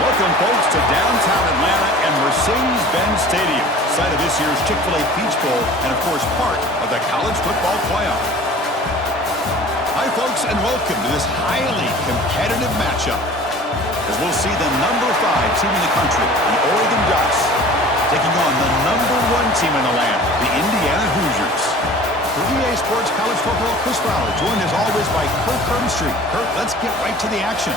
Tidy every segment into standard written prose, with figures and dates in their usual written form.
Welcome, folks, to downtown Atlanta and Mercedes-Benz Stadium, site of this year's CFP Peach Bowl and, of course, part of the college football playoff. Hi, folks, and welcome to this highly competitive matchup, as we'll see the number 5 team in the country, the Oregon Ducks, taking on the number 1 team in the land, the Indiana Hoosiers. For EA Sports College Football, Chris Fowler, joined as always by Kurt Street. Kurt, let's get right to the action.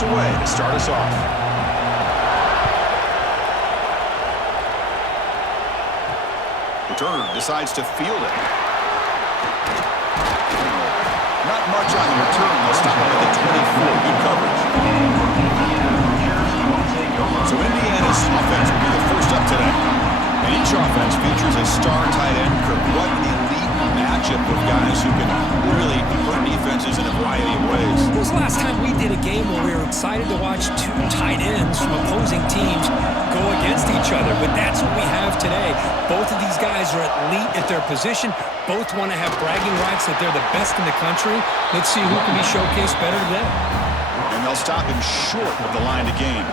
Away to start us off. Returner decides to field it. Not much on the return. They'll stop him at the 24. Good coverage. So Indiana's offense will be the first up today. And each offense features a star tight end. What an elite matchup of guys who can really hurt defenses in a variety of ways. When was the last time we did a game where we were excited to watch 2 tight ends from opposing teams go against each other? But that's what we have today. Both of these guys are elite at their position. Both want to have bragging rights that they're the best in the country. Let's see who can be showcased better today. And they'll stop him short of the line to gain.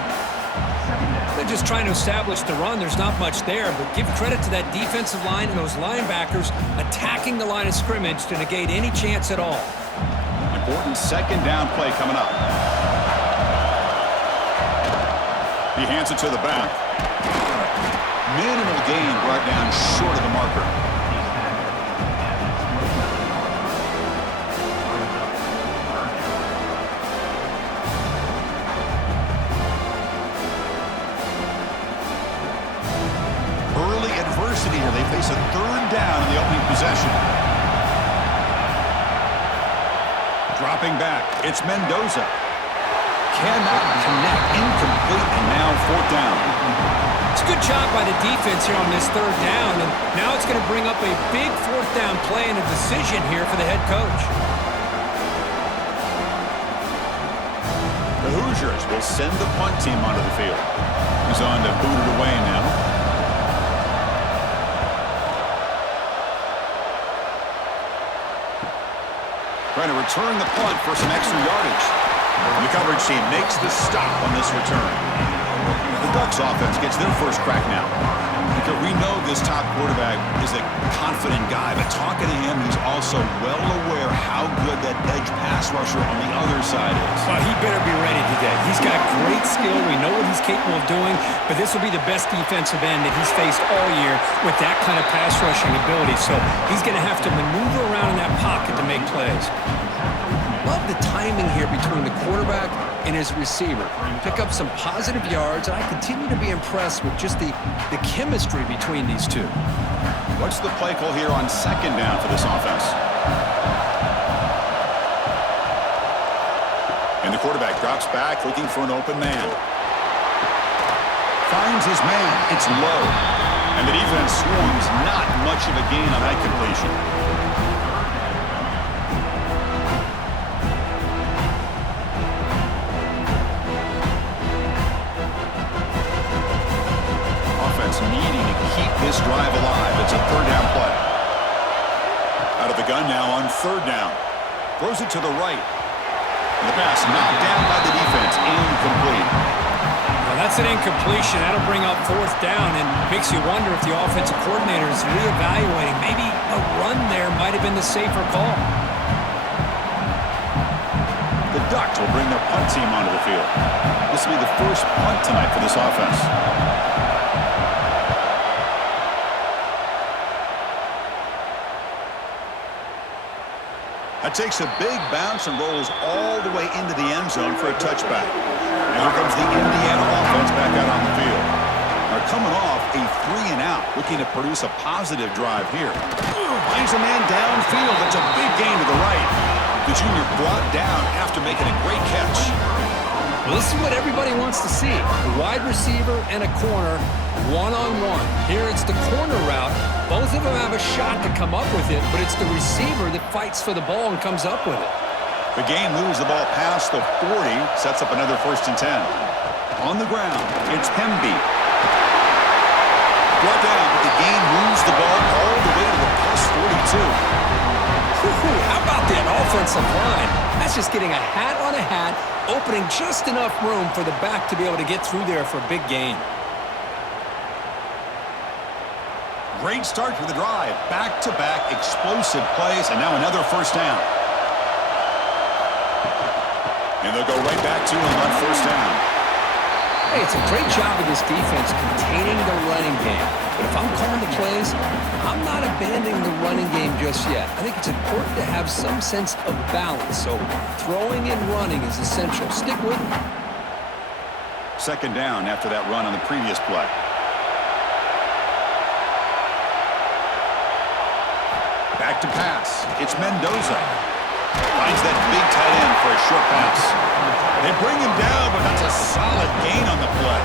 They're just trying to establish the run. There's not much there, but give credit to that defensive line and those linebackers attacking the line of scrimmage to negate any chance at all. Important second down play coming up. He hands it to the back. Minimal gain brought down short of the marker. Here. They face a third down in the opening possession. Dropping back. It's Mendoza. Cannot connect. Incomplete, and now 4th down. It's a good job by the defense here on this 3rd down, and now it's going to bring up a big 4th down play and a decision here for the head coach. The Hoosiers will send the punt team onto the field. He's on to boot it away now. Trying to return the punt for some extra yardage. The coverage team makes the stop on this return. The Ducks offense gets their first crack now. Because we know this top quarterback is a confident guy, but talking to him, he's also well aware how good that edge pass rusher on the other side is. Well, he better be ready today. He's got great skill. We know what he's capable of doing, but this will be the best defensive end that he's faced all year with that kind of pass rushing ability. So he's going to have to maneuver around in that pocket to make plays. Love the timing here between the quarterback and his receiver. Pick up some positive yards, and I continue to be impressed with just the chemistry between these two. What's the play call here on 2nd down for this offense? And the quarterback drops back looking for an open man. Finds his man. It's low. And the defense swarms. Not much of a gain on that completion. Needing to keep this drive alive. It's a 3rd down play. Out of the gun now on 3rd down. Throws it to the right. And the pass knocked down by the defense. Incomplete. Well, that's an incompletion. That'll bring up 4th down and makes you wonder if the offensive coordinator is reevaluating. Maybe a run there might have been the safer call. The Ducks will bring their punt team onto the field. This will be the first punt tonight for this offense. That takes a big bounce and rolls all the way into the end zone for a touchback. And here comes the Indiana offense back out on the field. They're coming off a 3 and out, looking to produce a positive drive here. Finds a man downfield. It's a big gain to the right. The junior brought down after making a great catch. Well, this is what everybody wants to see. A wide receiver and a corner, one-on-one. Here it's the corner route. Both of them have a shot to come up with it, but it's the receiver that fights for the ball and comes up with it. The game moves the ball past the 40, sets up another 1st and 10. On the ground, it's Hemby. Brought down, but the game moves the ball all the way to the plus 42. How about that offensive line? That's just getting a hat on a hat, opening just enough room for the back to be able to get through there for a big gain. Great start for the drive. Back-to-back explosive plays, and now another 1st down. And they'll go right back to him on 1st down. Hey, it's a great job of this defense containing the running game. But if I'm calling the plays, I'm not abandoning the running game just yet. I think it's important to have some sense of balance. So throwing and running is essential. Stick with me. 2nd down after that run on the previous play. Back to pass. It's Mendoza. Finds that big tight end for a short pass. They bring him down, but that's a solid gain on the play.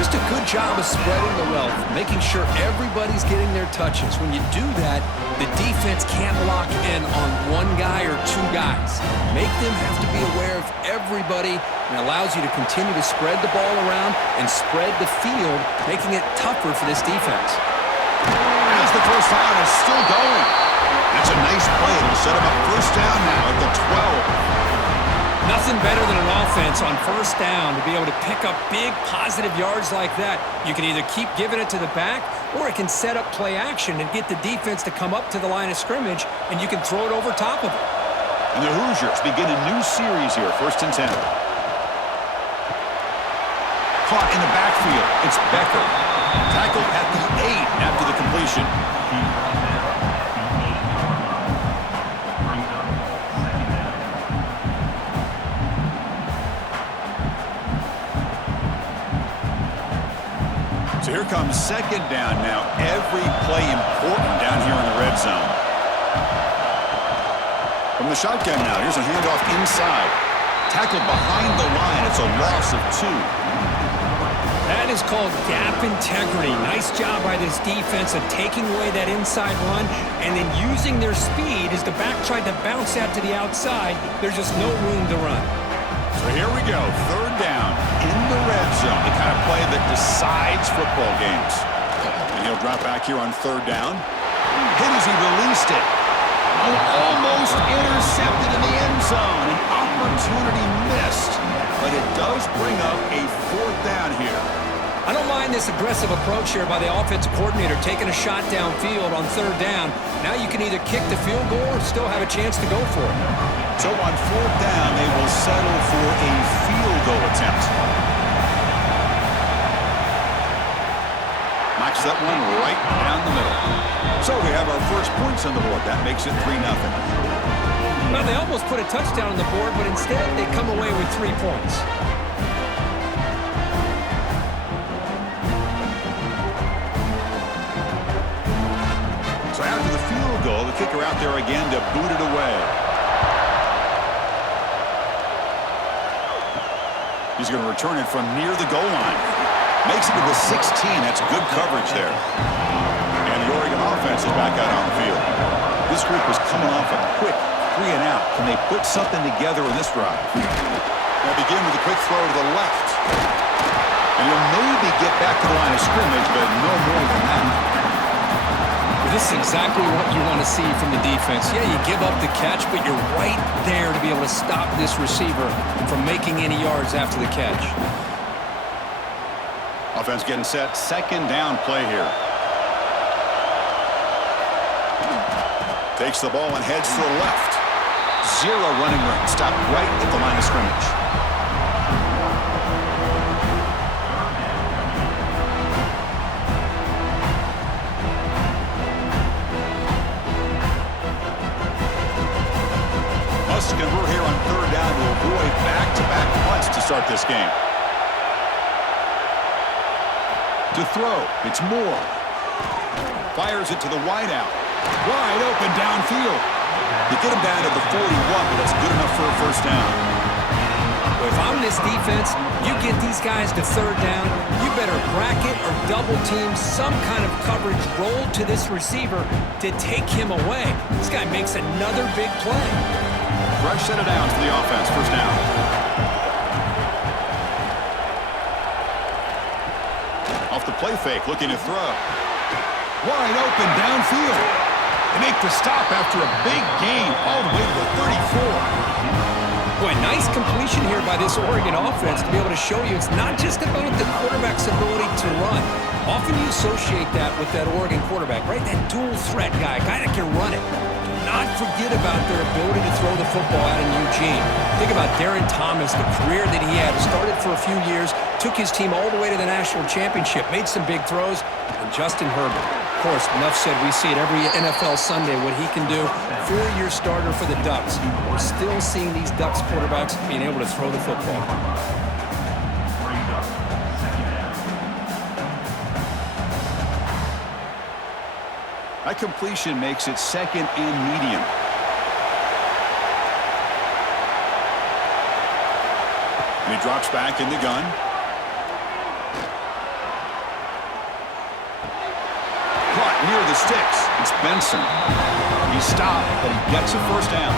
Just a good job of spreading the wealth, making sure everybody's getting their touches. When you do that, the defense can't lock in on one guy or two guys. Make them have to be aware of everybody, and allows you to continue to spread the ball around and spread the field, making it tougher for this defense. As the 1st down is still going. That's a nice play. It'll set him up 1st down now at the 12. Nothing better than an offense on 1st down to be able to pick up big positive yards like that. You can either keep giving it to the back, or it can set up play action and get the defense to come up to the line of scrimmage, and you can throw it over top of it. And the Hoosiers begin a new series here, 1st and 10. Caught in the backfield. It's Becker. Tackled at the 8 after the completion. So here comes 2nd down now. Every play important down here in the red zone. From the shotgun now, here's a handoff inside. Tackled behind the line. It's a loss of 2. That is called gap integrity. Nice job by this defense of taking away that inside run and then using their speed as the back tried to bounce that to the outside. There's just no room to run. So here we go, 3rd down in the red zone, the kind of play that decides football games. And he'll drop back here on 3rd down. Hit as he released it. Almost intercepted in the end zone. An opportunity missed, but it does bring up a 4th down here. I don't mind this aggressive approach here by the offensive coordinator, taking a shot downfield on 3rd down. Now you can either kick the field goal or still have a chance to go for it. So on 4th down, they will settle for a field goal attempt. Knocks that one right down the middle. So we have our first points on the board. That makes it 3-0. Well, they almost put a touchdown on the board, but instead they come away with 3 points. So after the field goal, the kicker out there again to boot it away. He's going to return it from near the goal line. Makes it to the 16. That's good coverage there. And the Oregon offense is back out on the field. This group was coming off a quick 3 and out. Can they put something together in this drive? They'll begin with a quick throw to the left. And he'll maybe get back to the line of scrimmage, but no more than that. This is exactly what you want to see from the defense. Yeah, you give up the catch, but you're right there to be able to stop this receiver from making any yards after the catch. Offense getting set. 2nd down play here. Takes the ball and heads to the left. 0 running room. Stopped right at the line of scrimmage. Must convert here on 3rd down to avoid back-to-back punts to start this game. To throw, it's Moore. Fires it to the wideout. Wide open downfield. You get him down to the 41, but that's good enough for a 1st down. But if I'm this defense, you get these guys to third down, you better bracket or double team some kind of coverage roll to this receiver to take him away. This guy makes another big play. Fresh set of downs for the offense, first down. Off the play fake, looking to throw. Wide open downfield. They make the stop after a big gain all the way to the 34. Boy, nice completion here by this Oregon offense to be able to show you it's not just about the quarterback's ability to run. Often you associate that with that Oregon quarterback, right? That dual threat guy that can run it. Do not forget about their ability to throw the football out in Eugene. Think about Darren Thomas, the career that he had. Started for a few years, took his team all the way to the national championship, made some big throws, and Justin Herbert. Of course, enough said, we see it every NFL Sunday what he can do. 4-year starter for the Ducks. We're still seeing these Ducks quarterbacks being able to throw the football. That completion makes it second and medium. And he drops back in the gun. Caught near the sticks. It's Benson. He stopped, but he gets a first down.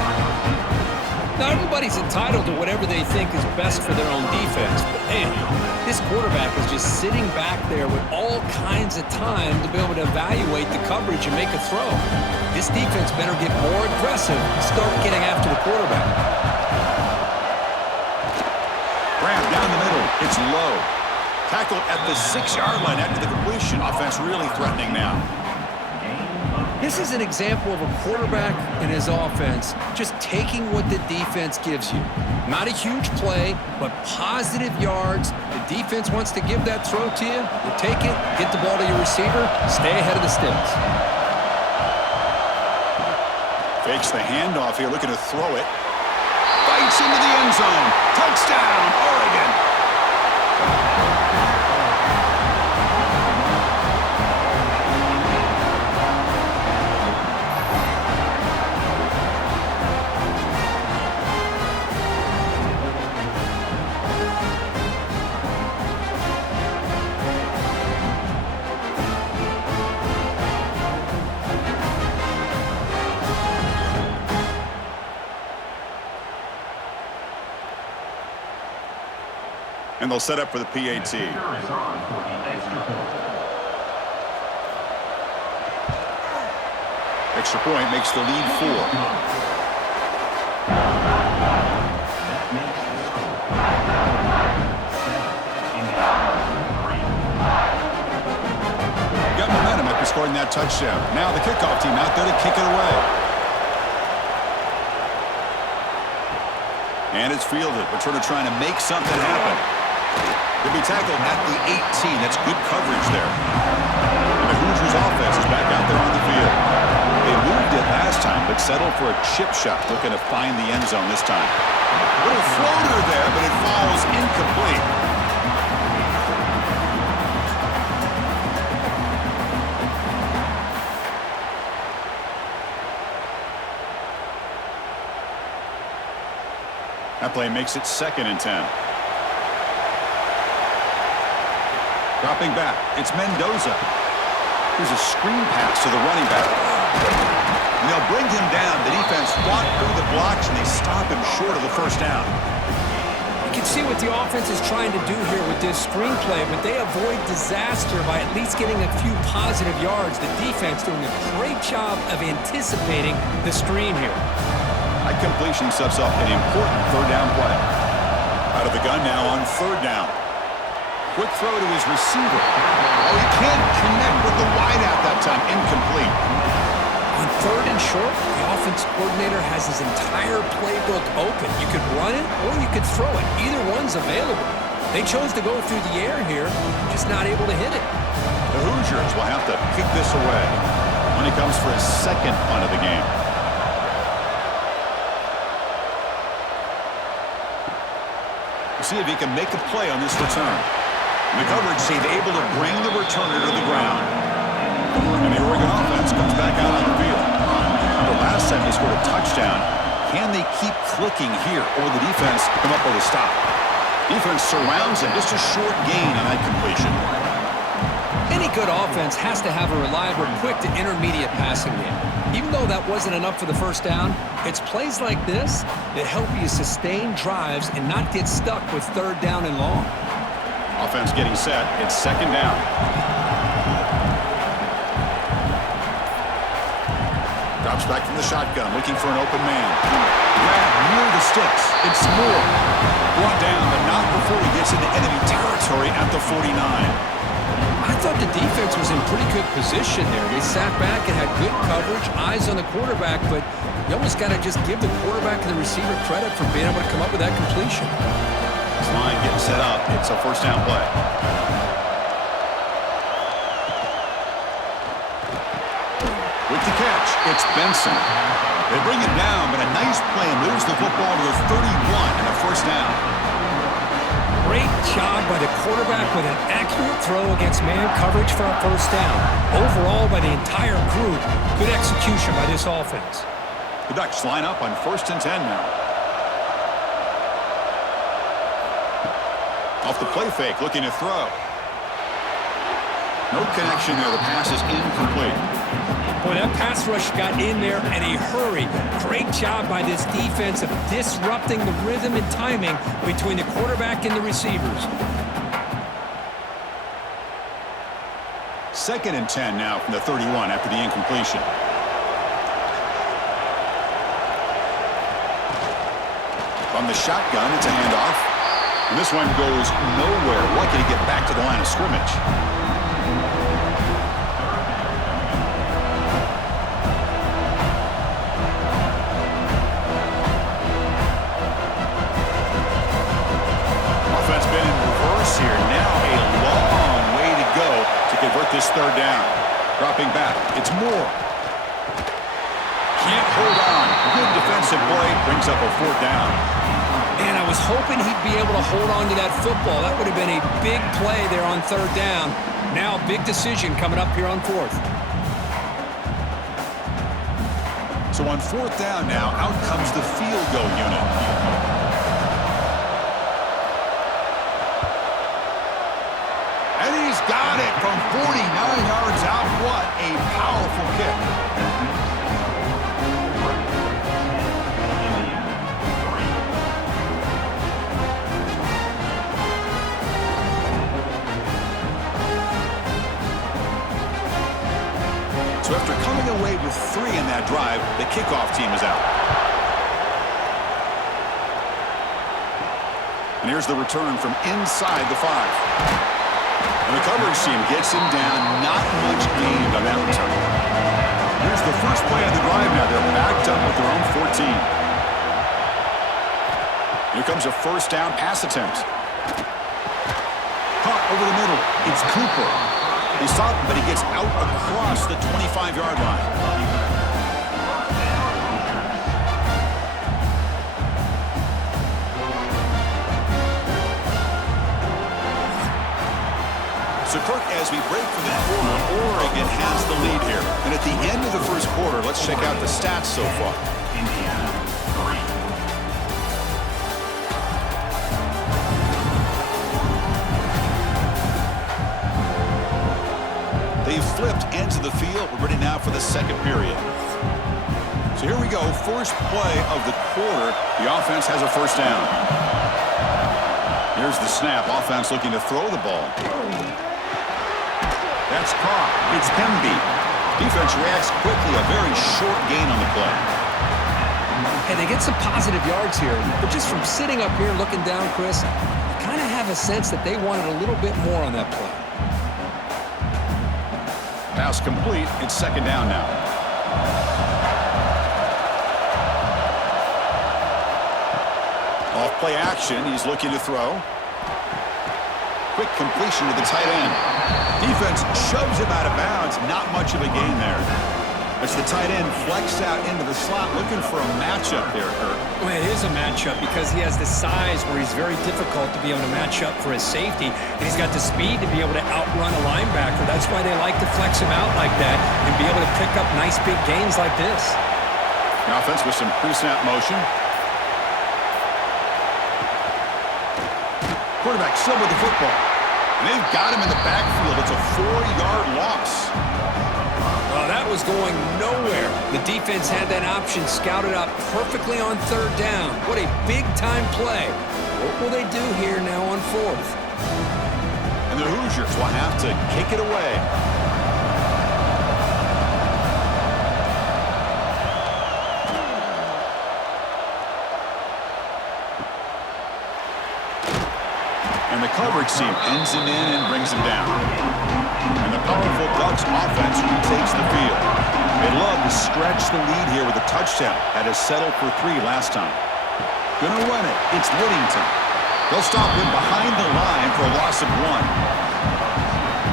Now, everybody's entitled to whatever they think is best for their own defense. But, man, this quarterback is just sitting back there with all kinds of time to be able to evaluate the coverage and make a throw. This defense better get more aggressive and start getting after the quarterback. Graham down the middle. It's low. Tackled at the 6-yard line after the completion. Offense really threatening now. This is an example of a quarterback and his offense just taking what the defense gives you. Not a huge play, but positive yards. The defense wants to give that throw to you. You take it, get the ball to your receiver, stay ahead of the sticks. Fakes the handoff here, looking to throw it. Bites into the end zone. Touchdown, Oregon. And they'll set up for the PAT. Extra point makes the lead 4. Got momentum after scoring that touchdown. Now the kickoff team out there to kick it away. And it's fielded. Returner trying to make something happen. He'll be tackled at the 18. That's good coverage there. And the Hoosiers offense is back out there on the field. They moved it last time, but settled for a chip shot, looking to find the end zone this time. Little floater there, but it falls incomplete. That play makes it 2nd and 10. Dropping back, it's Mendoza. Here's a screen pass to the running back. And they'll bring him down. The defense fought through the blocks, and they stop him short of the first down. You can see what the offense is trying to do here with this screen play, but they avoid disaster by at least getting a few positive yards. The defense doing a great job of anticipating the screen here. That completion sets up an important 3rd down play. Out of the gun now on 3rd down. Quick throw to his receiver. Oh, he can't connect with the wideout that time. Incomplete. On 3rd and short, the offense coordinator has his entire playbook open. You could run it or you could throw it. Either one's available. They chose to go through the air here, just not able to hit it. The Hoosiers will have to kick this away when he comes for his 2nd punt of the game. See if he can make a play on this return. The coverage team able to bring the returner to the ground. And the Oregon offense comes back out on the field. The last time they scored a touchdown, Can they keep clicking here, or will the defense come up with a stop? Defense surrounds him. Just a short gain on that completion. Any good offense has to have a reliable, quick to intermediate passing game. Even though that wasn't enough for the first down, it's plays like this that help you sustain drives and not get stuck with third down and long. Offense getting set. It's second down. Drops back from the shotgun, looking for an open man. Grab near the sticks. It's Moore. Brought down, but not before he gets into enemy territory at the 49. I thought the defense was in pretty good position there. They sat back and had good coverage, eyes on the quarterback, but you almost got to just give the quarterback and the receiver credit for being able to come up with that completion. This line getting set up. It's a first down play. With the catch, it's Benson. They bring it down, but a nice play moves the football to the 31 and a first down. Great job by the quarterback with an accurate throw against man coverage for a first down. Overall, by the entire group, good execution by this offense. The Ducks line up on 1st and 10 now. Off the play fake, looking to throw. No connection there. The pass is incomplete. Boy, that pass rush got in there in a hurry. Great job by this defense of disrupting the rhythm and timing between the quarterback and the receivers. 2nd and 10 now from the 31 after the incompletion. From the shotgun, it's a handoff. And this one goes nowhere. Lucky to get back to the line of scrimmage. Offense been in reverse here. Now a long way to go to convert this third down. Dropping back, it's Moore. Can't hold on. Good defensive play brings up a fourth down. And I was hoping he'd be able to hold on to that football. That would have been a big play there on third down. Now a big decision coming up here on 4th. So on 4th down now, out comes the field goal unit. And he's got it from 49 yards out. What a powerful kick. So after coming away with 3 in that drive, the kickoff team is out. And here's the return from inside the 5. And the coverage team gets him down. Not much gained on that return. Here's the first play of the drive now. They're backed up with their own 14. Here comes a first down pass attempt. Caught over the middle. It's Cooper. He saw him, but he gets out across the 25-yard line. So, Kirk, as we break for the quarter, Oregon has the lead here. And at the end of the first quarter, let's check out the stats so far. Indiana, 3. They've flipped ends of the field. We're ready now for the second period. So here we go. First play of the quarter. The offense has a first down. Here's the snap. Offense looking to throw the ball. That's caught. It's Hemby. Defense reacts quickly. A very short gain on the play. Hey, they get some positive yards here, but just from sitting up here looking down, Chris, you kind of have a sense that they wanted a little bit more on that play. Pass complete. It's second down now. Off play action. He's looking to throw. Quick completion to the tight end. Defense shoves him out of bounds. Not much of a gain there. As the tight end flexed out into the slot, looking for a matchup there, Kirk. Well, it is a matchup because he has the size where he's very difficult to be able to match up for his safety. And he's got the speed to be able to outrun a linebacker. That's why they like to flex him out like that and be able to pick up nice big gains like this. The offense with some pre-snap motion. Quarterback still with the football. And they've got him in the backfield. It's a 4-yard loss. Well, that was going nowhere. The defense had that option scouted out perfectly on third down. What a big-time play. What will they do here now on fourth? And the Hoosiers will have to kick it away. And the coverage team ends him in and brings him down. And the powerful Ducks offense retakes the field. They love to stretch the lead here with a touchdown. Had us settled for 3 last time. Gonna run it. It's Whittington. They'll stop him behind the line for a loss of 1.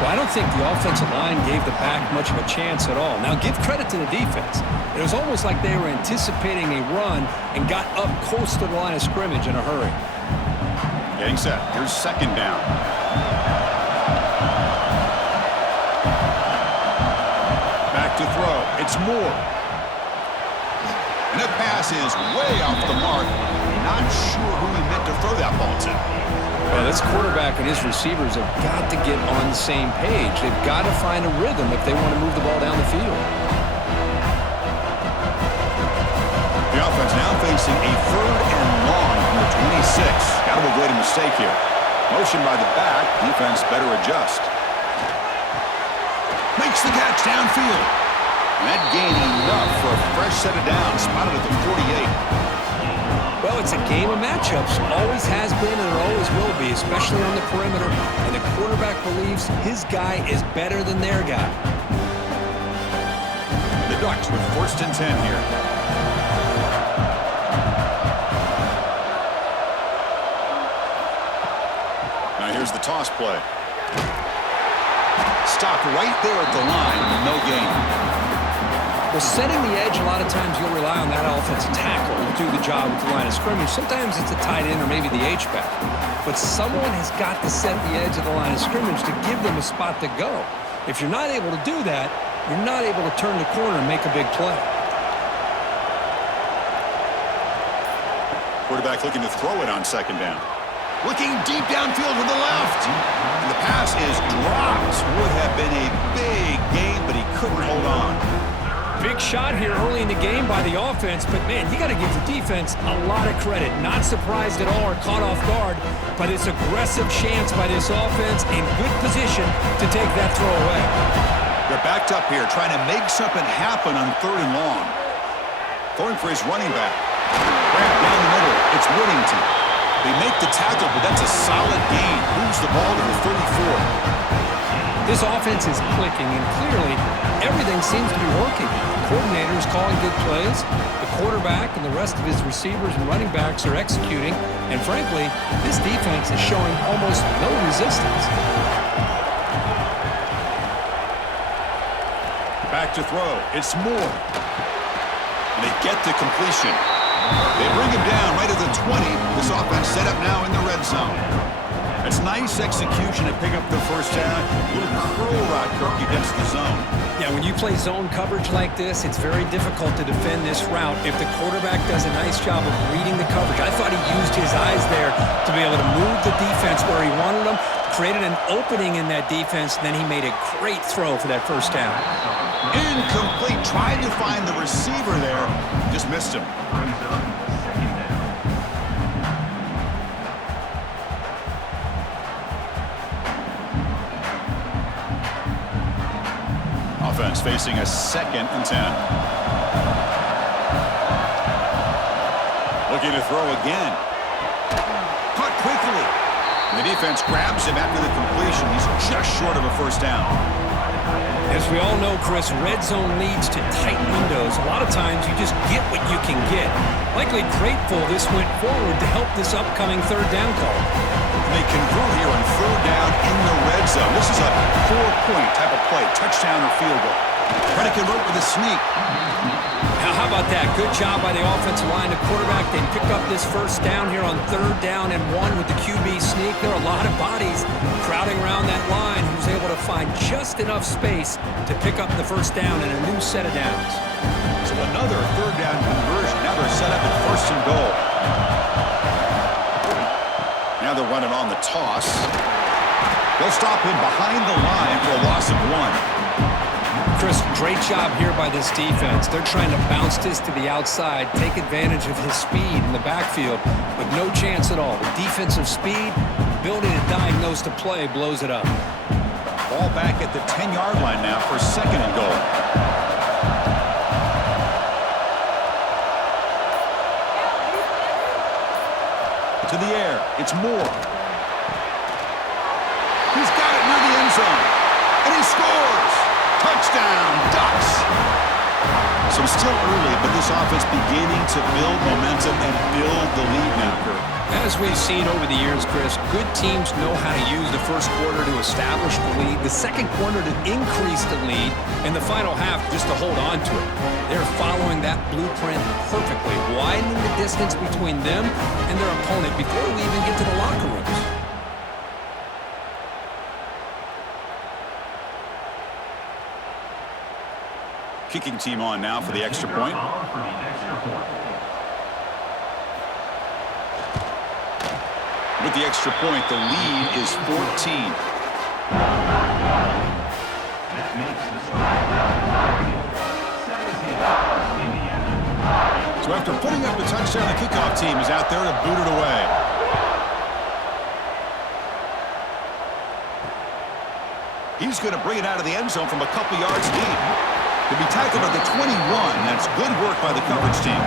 Well, I don't think the offensive line gave the back much of a chance at all. Now, give credit to the defense. It was almost like they were anticipating a run and got up close to the line of scrimmage in a hurry. Getting set. Here's second down. Back to throw. It's Moore. And that pass is way off the mark. Not sure who he meant to throw that ball to. Well, this quarterback and his receivers have got to get on the same page. They've got to find a rhythm if they want to move the ball down the field. The offense now facing a 3rd and long from the 26. Got to avoid a mistake here. Motion by the back. Defense better adjust. Makes the catch downfield. And that gain enough for a fresh set of downs. Spotted at the 48. Well, it's a game of matchups. Always has been and it always will be, especially on the perimeter. And the quarterback believes his guy is better than their guy. The Ducks with 1st and 10 here. Now here's the toss play. Stopped right there at the line, no gain. Well, setting the edge, a lot of times you'll rely on that offensive tackle to do the job with the line of scrimmage. Sometimes it's a tight end or maybe the H-back. But someone has got to set the edge of the line of scrimmage to give them a spot to go. If you're not able to do that, you're not able to turn the corner and make a big play. Quarterback looking to throw it on second down. Looking deep downfield with the left. And the pass is dropped. Would have been a big gain, but he couldn't hold on. Big shot here early in the game by the offense, but man, you got to give the defense a lot of credit. Not surprised at all or caught off guard, but it's aggressive chance by this offense in good position to take that throw away. They're backed up here trying to make something happen on 3rd and long. Throwing for his running back. Right down the middle, it's Whittington. They make the tackle, but that's a solid gain. Moves the ball to the 34. This offense is clicking, and clearly everything seems to be working. The coordinator is calling good plays. The quarterback and the rest of his receivers and running backs are executing. And frankly, this defense is showing almost no resistance. Back to throw. It's Moore. And they get the completion. They bring him down right at the 20. This offense set up now in the red zone. It's nice execution to pick up the first down. A little curl rock Kirk against the zone. Yeah, when you play zone coverage like this, it's very difficult to defend this route if the quarterback does a nice job of reading the coverage. I thought he used his eyes there to be able to move the defense where he wanted them, created an opening in that defense, and then he made a great throw for that first down. Incomplete. Tried to find the receiver there. Just missed him. Offense facing a 2nd and 10. Looking to throw again. Caught quickly. And the defense grabs him after the completion. He's just short of a first down. As we all know, Chris, red zone leads to tight windows. A lot of times you just get what you can get. Likely grateful this went forward to help this upcoming 3rd down call. And they convert here on 3rd down in the red zone. This is a 4-point type of play, touchdown or field goal. Trying to convert with a sneak. Now, how about that? Good job by the offensive line. The quarterback, they pick up this first down here on 3rd down and 1 with the QB sneak. There are a lot of bodies crowding around that line. Who's able to find just just enough space to pick up the first down in a new set of downs. So another third down conversion. Now they're set up at first and goal. Now they're running on the toss. They'll stop him behind the line for a loss of 1. Chris, great job here by this defense. They're trying to bounce this to the outside, take advantage of his speed in the backfield, but no chance at all. The defensive speed, ability to diagnose the play, blows it up. Ball back at the 10-yard line now for second and goal. To the air, it's Moore. He's got it near the end zone, and he scores! Touchdown, Ducks! So it's still early, but this offense beginning to build momentum and build the lead now, Kurt. As we've seen over the years, Chris, good teams know how to use the first quarter to establish the lead, the second quarter to increase the lead, and the final half just to hold on to it. They're following that blueprint perfectly, widening the distance between them and their opponent before we even get to the locker rooms. Kicking team on now for the extra point. With the extra point, the lead is 14. So after putting up the touchdown, the kickoff team is out there to boot it away. He's going to bring it out of the end zone from a couple yards deep. To be tackled at the 21, that's good work by the coverage team.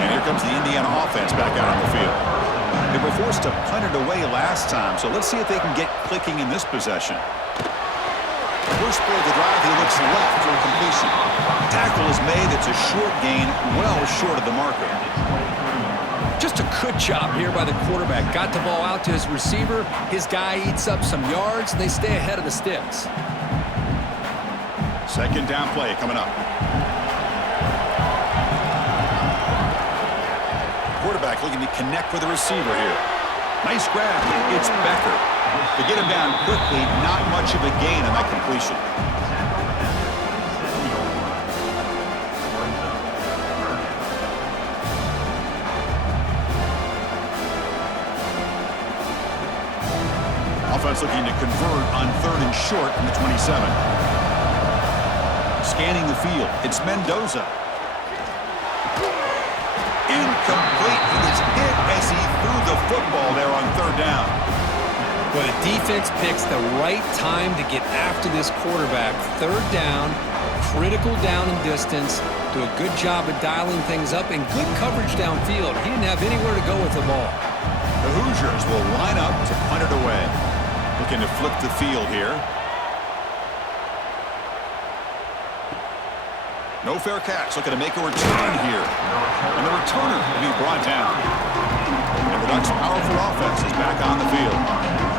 And here comes the Indiana offense back out on the field. They were forced to punt it away last time, so let's see if they can get clicking in this possession. First play of the drive, he looks left for completion. Tackle is made. It's a short gain, well short of the marker. Just a good job here by the quarterback. Got the ball out to his receiver. His guy eats up some yards, and they stay ahead of the sticks. Second down play coming up. Quarterback looking to connect with the receiver here. Nice grab. It's Becker. To get him down quickly, not much of a gain on that completion. Offense looking to convert on third and short from the 27. Scanning the field, it's Mendoza. Incomplete. He was hit as he threw the football there on third down. Well, the defense picks the right time to get after this quarterback. Third down, critical down and distance. Do a good job of dialing things up and good coverage downfield. He didn't have anywhere to go with the ball. The Hoosiers will line up to punt it away. Looking to flip the field here. No fair catch, looking to make a return here. And the returner will be brought down. And the Ducks' powerful offense is back on the field.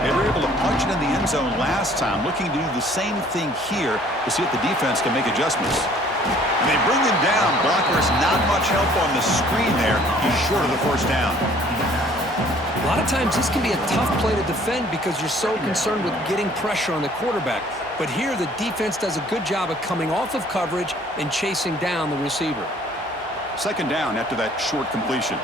They were able to punch it in the end zone last time, looking to do the same thing here to see if the defense can make adjustments. And they bring him down. Blockers not much help on the screen there. He's short of the first down. A lot of times this can be a tough play to defend because you're so concerned with getting pressure on the quarterback. But here the defense does a good job of coming off of coverage and chasing down the receiver. Second down after that short completion.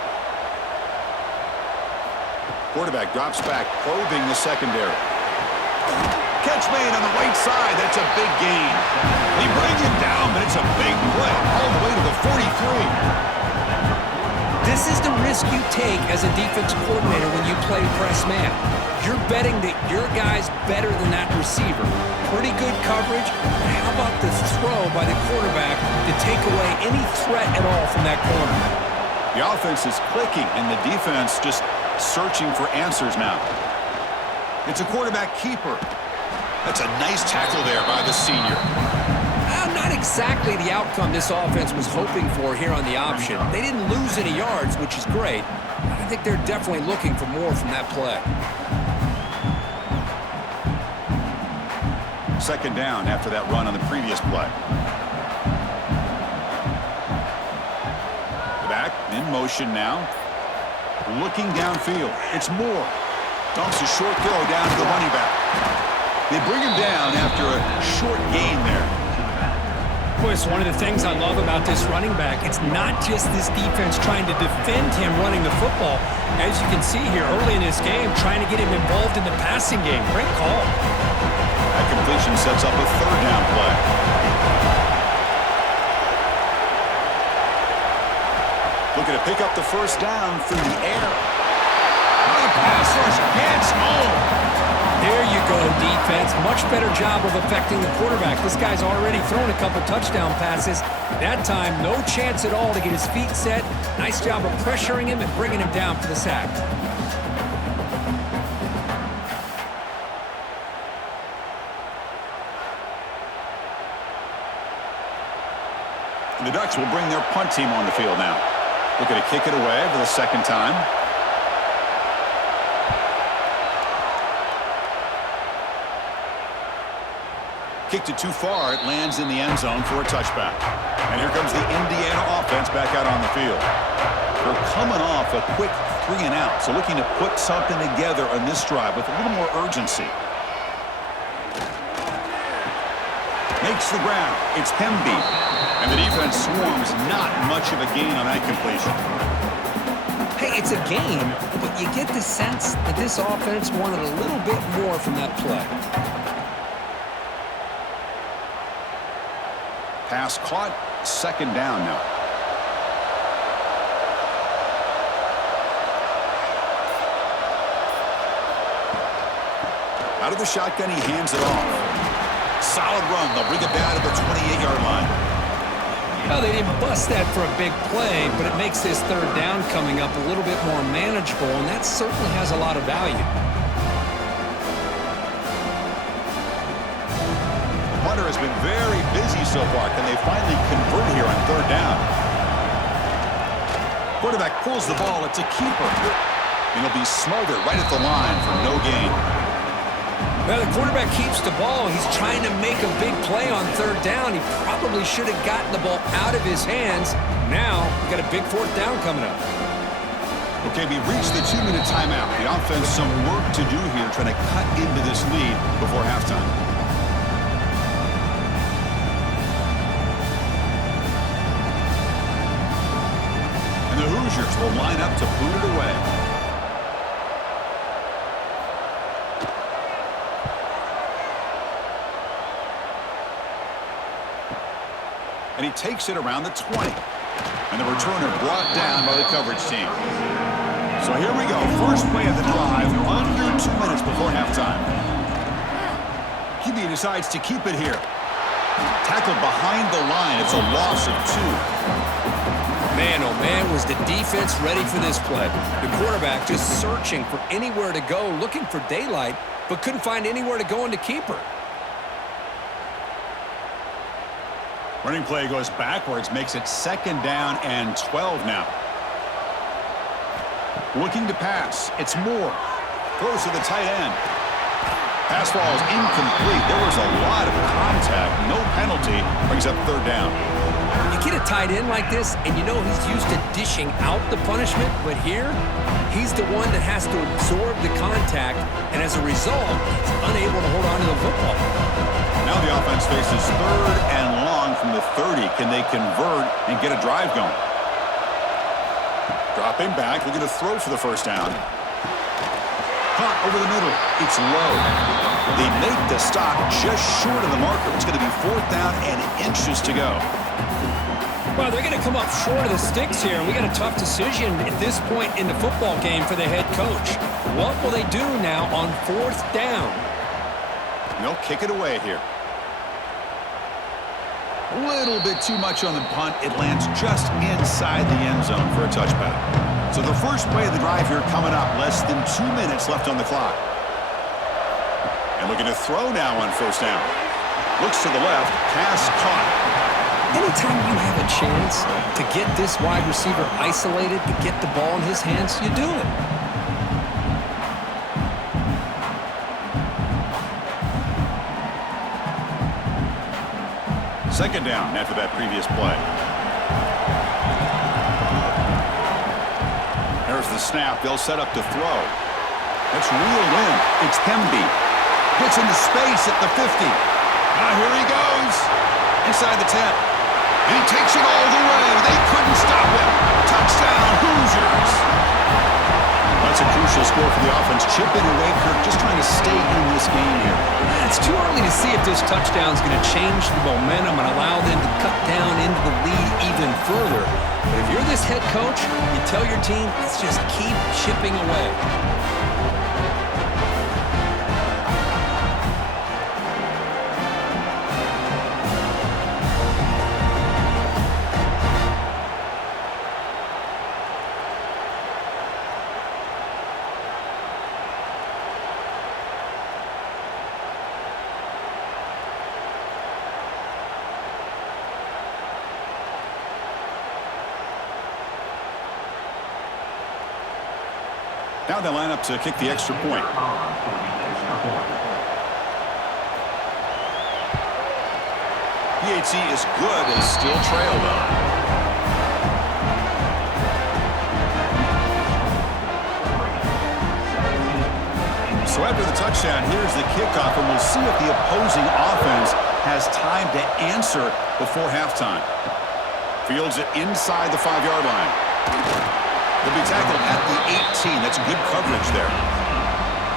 Quarterback drops back, probing the secondary. Catch made on the right side. That's a big gain. They bring him down, but it's a big play all the way to the 43. This is the risk you take as a defense coordinator when you play press man. You're betting that your guy's better than that receiver. Pretty good coverage. And how about the throw by the quarterback to take away any threat at all from that corner? The offense is clicking, and the defense just searching for answers now. It's a quarterback keeper. That's a nice tackle there by the senior. Not exactly the outcome this offense was hoping for here on the option. They didn't lose any yards, which is great. I think they're definitely looking for more from that play. Second down after that run on the previous play. The back in motion now. Looking downfield. It's Moore. Dumps a short throw down to the running back. They bring him down after a short gain there. Boy, it's one of the things I love about this running back. It's not just this defense trying to defend him running the football. As you can see here early in this game, trying to get him involved in the passing game. Great call. That completion sets up a third down play. Looking to pick up the first down through the air. Oh, the pass rush gets home. There you go, defense. Much better job of affecting the quarterback. This guy's already thrown a couple touchdown passes. That time, no chance at all to get his feet set. Nice job of pressuring him and bringing him down for the sack. The Ducks will bring their punt team on the field now. Looking to kick it away for the second time. Kicked it too far. It lands in the end zone for a touchback. And here comes the Indiana offense back out on the field. They're coming off a quick 3-and-out, so looking to put something together on this drive with a little more urgency. Makes the grab. It's Hemby. And the defense swarms. Not much of a gain on that completion. Hey, it's a gain, but you get the sense that this offense wanted a little bit more from that play. Pass caught, second down now. Out of the shotgun, he hands it off. Solid run. They'll bring it down to the 28-yard line. Well, they didn't bust that for a big play, but it makes this third down coming up a little bit more manageable, and that certainly has a lot of value. Hunter has been very busy so far. Can they finally convert here on third down? Quarterback pulls the ball. It's a keeper. And he'll be smothered right at the line for no gain. Well, the quarterback keeps the ball. He's trying to make a big play on third down. He probably should have gotten the ball out of his hands. Now, we've got a big fourth down coming up. Okay, we've reached the 2-minute timeout. The offense some work to do here, trying to cut into this lead before halftime. The Hoosiers will line up to boot it away. And he takes it around the 20. And the returner brought down by the coverage team. So here we go. First play of the drive under 2 minutes before halftime. QB decides to keep it here. Tackled behind the line. It's a loss of 2. Man, oh man, was the defense ready for this play. The quarterback just searching for anywhere to go, looking for daylight, but couldn't find anywhere to go in the keeper. Running play goes backwards, makes it second down and 12 now. Looking to pass. It's Moore. Throws to the tight end. Pass ball is incomplete. There was a lot of contact. No penalty. Brings up third down. You get a tight end like this, and you know he's used to dishing out the punishment, but here, he's the one that has to absorb the contact, and as a result, he's unable to hold on to the football. Now the offense faces third and long from the 30. Can they convert and get a drive going? Dropping back, looking to throw for the first down. Caught over the middle. It's low. They make the stop just short of the marker. It's going to be fourth down and inches to go. Well, they're going to come up short of the sticks here, and we got a tough decision at this point in the football game for the head coach. What will they do now on fourth down? They'll kick it away here. A little bit too much on the punt. It lands just inside the end zone for a touchback. So the first play of the drive here coming up. Less than 2 minutes left on the clock. And looking to throw now on first down. Looks to the left. Pass caught. Anytime you have a chance to get this wide receiver isolated, to get the ball in his hands, you do it. Second down after that previous play. There's the snap. They'll set up to throw. That's reeled in. It's Hemby. Gets into space at the 50. Now here he goes. Inside the 10. And he takes it all the way. They couldn't stop him. Touchdown, Hoosiers. That's a crucial score for the offense. Chipping away, Kirk, just trying to stay in this game here. It's too early to see if this touchdown is going to change the momentum and allow them to cut down into the lead even further. But if you're this head coach, you tell your team, let's just keep chipping away. Now they line up to kick the extra point. PAT is good and still trail though. So after the touchdown, here's the kickoff, and we'll see if the opposing offense has time to answer before halftime. Fields it inside the 5-yard line. They'll be tackled at the 18. That's good coverage there.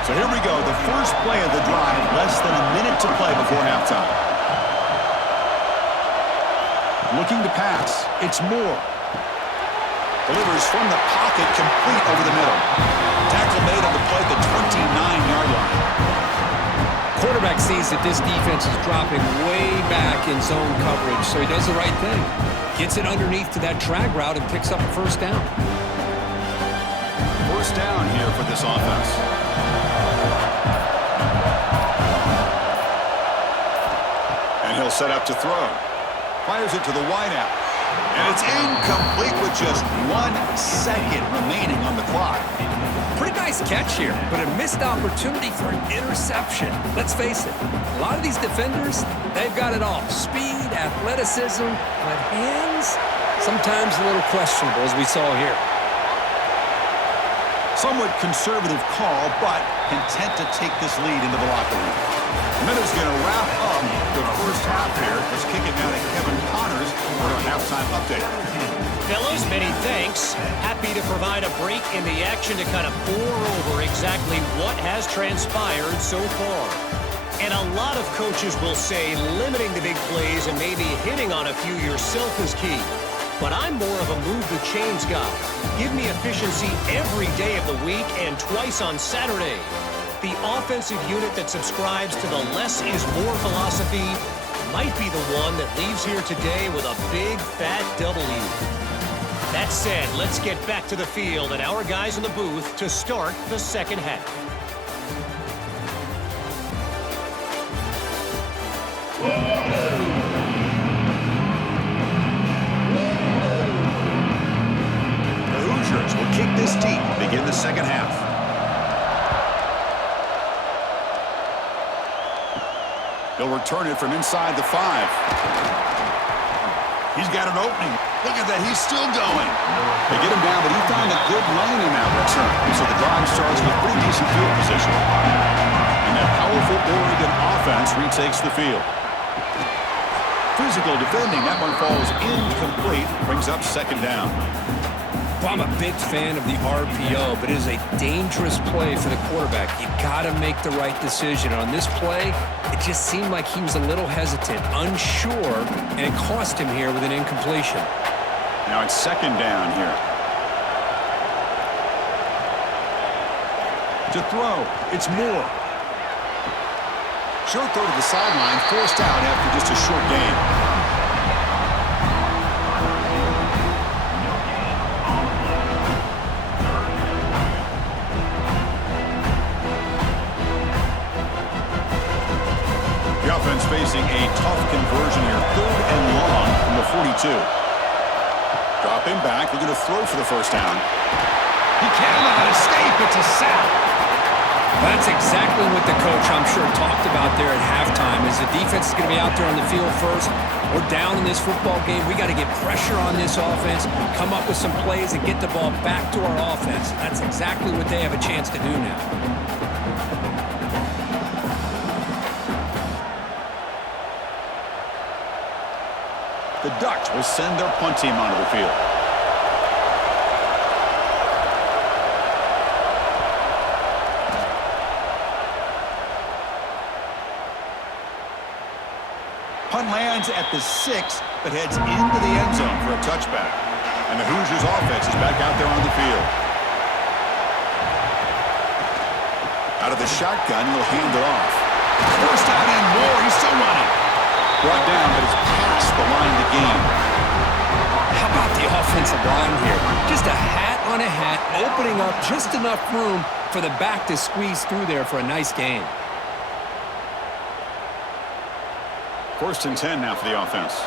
So here we go. The first play of the drive, less than a minute to play before halftime. Looking to pass. It's Moore. Delivers from the pocket, complete over the middle. Tackle made on the play at the 29-yard line. Quarterback sees that this defense is dropping way back in zone coverage, so he does the right thing. Gets it underneath to that drag route and picks up a first down. First down here for this offense. And he'll set up to throw. Fires it to the wideout. And it's incomplete with just 1 second remaining on the clock. Pretty nice catch here, but a missed opportunity for an interception. Let's face it, a lot of these defenders, they've got it all. Speed, athleticism, but hands, sometimes a little questionable, as we saw here. Somewhat conservative call, but content to take this lead into the locker room. The Minnows going to wrap up the first half here. Let's kick it now to Kevin Connors for a halftime update. Fellows, many thanks. Happy to provide a break in the action to kind of pour over exactly what has transpired so far. And a lot of coaches will say limiting the big plays and maybe hitting on a few yourself is key. But I'm more of a move the chains guy. Give me efficiency every day of the week and twice on Saturday. The offensive unit that subscribes to the less is more philosophy might be the one that leaves here today with a big fat W. That said, let's get back to the field and our guys in the booth to start the second half. Will kick this deep and begin the second half. He'll return it from inside the 5. He's got an opening. Look at that, he's still going. They get him down, but he found a good lane in that return. So the drive starts with pretty decent field position. And that powerful Oregon offense retakes the field. Physical defending, that one falls incomplete, brings up second down. Well, I'm a big fan of the RPO, but it is a dangerous play for the quarterback. You got to make the right decision. On this play, it just seemed like he was a little hesitant, unsure, and it cost him here with an incompletion. Now it's second down here. To throw, it's Moore. Short throw to the sideline, forced out after just a short gain. Offense facing a tough conversion here. 3rd and long from the 42. Dropping back, looking to throw for the first down. He cannot escape. It's a sack. That's exactly what the coach, I'm sure, talked about there at halftime, is the defense is going to be out there on the field first. We're down in this football game. We got to get pressure on this offense, come up with some plays, and get the ball back to our offense. That's exactly what they have a chance to do now. The Ducks will send their punt team onto the field. Punt lands at the 6, but heads into the end zone for a touchback. And the Hoosiers offense is back out there on the field. Out of the shotgun, he'll hand it off. First down and more. He's still running. Brought down, but it's past the line to gain. How about the offensive line here? Just a hat on a hat, opening up just enough room for the back to squeeze through there for a nice gain. First and 10 now for the offense.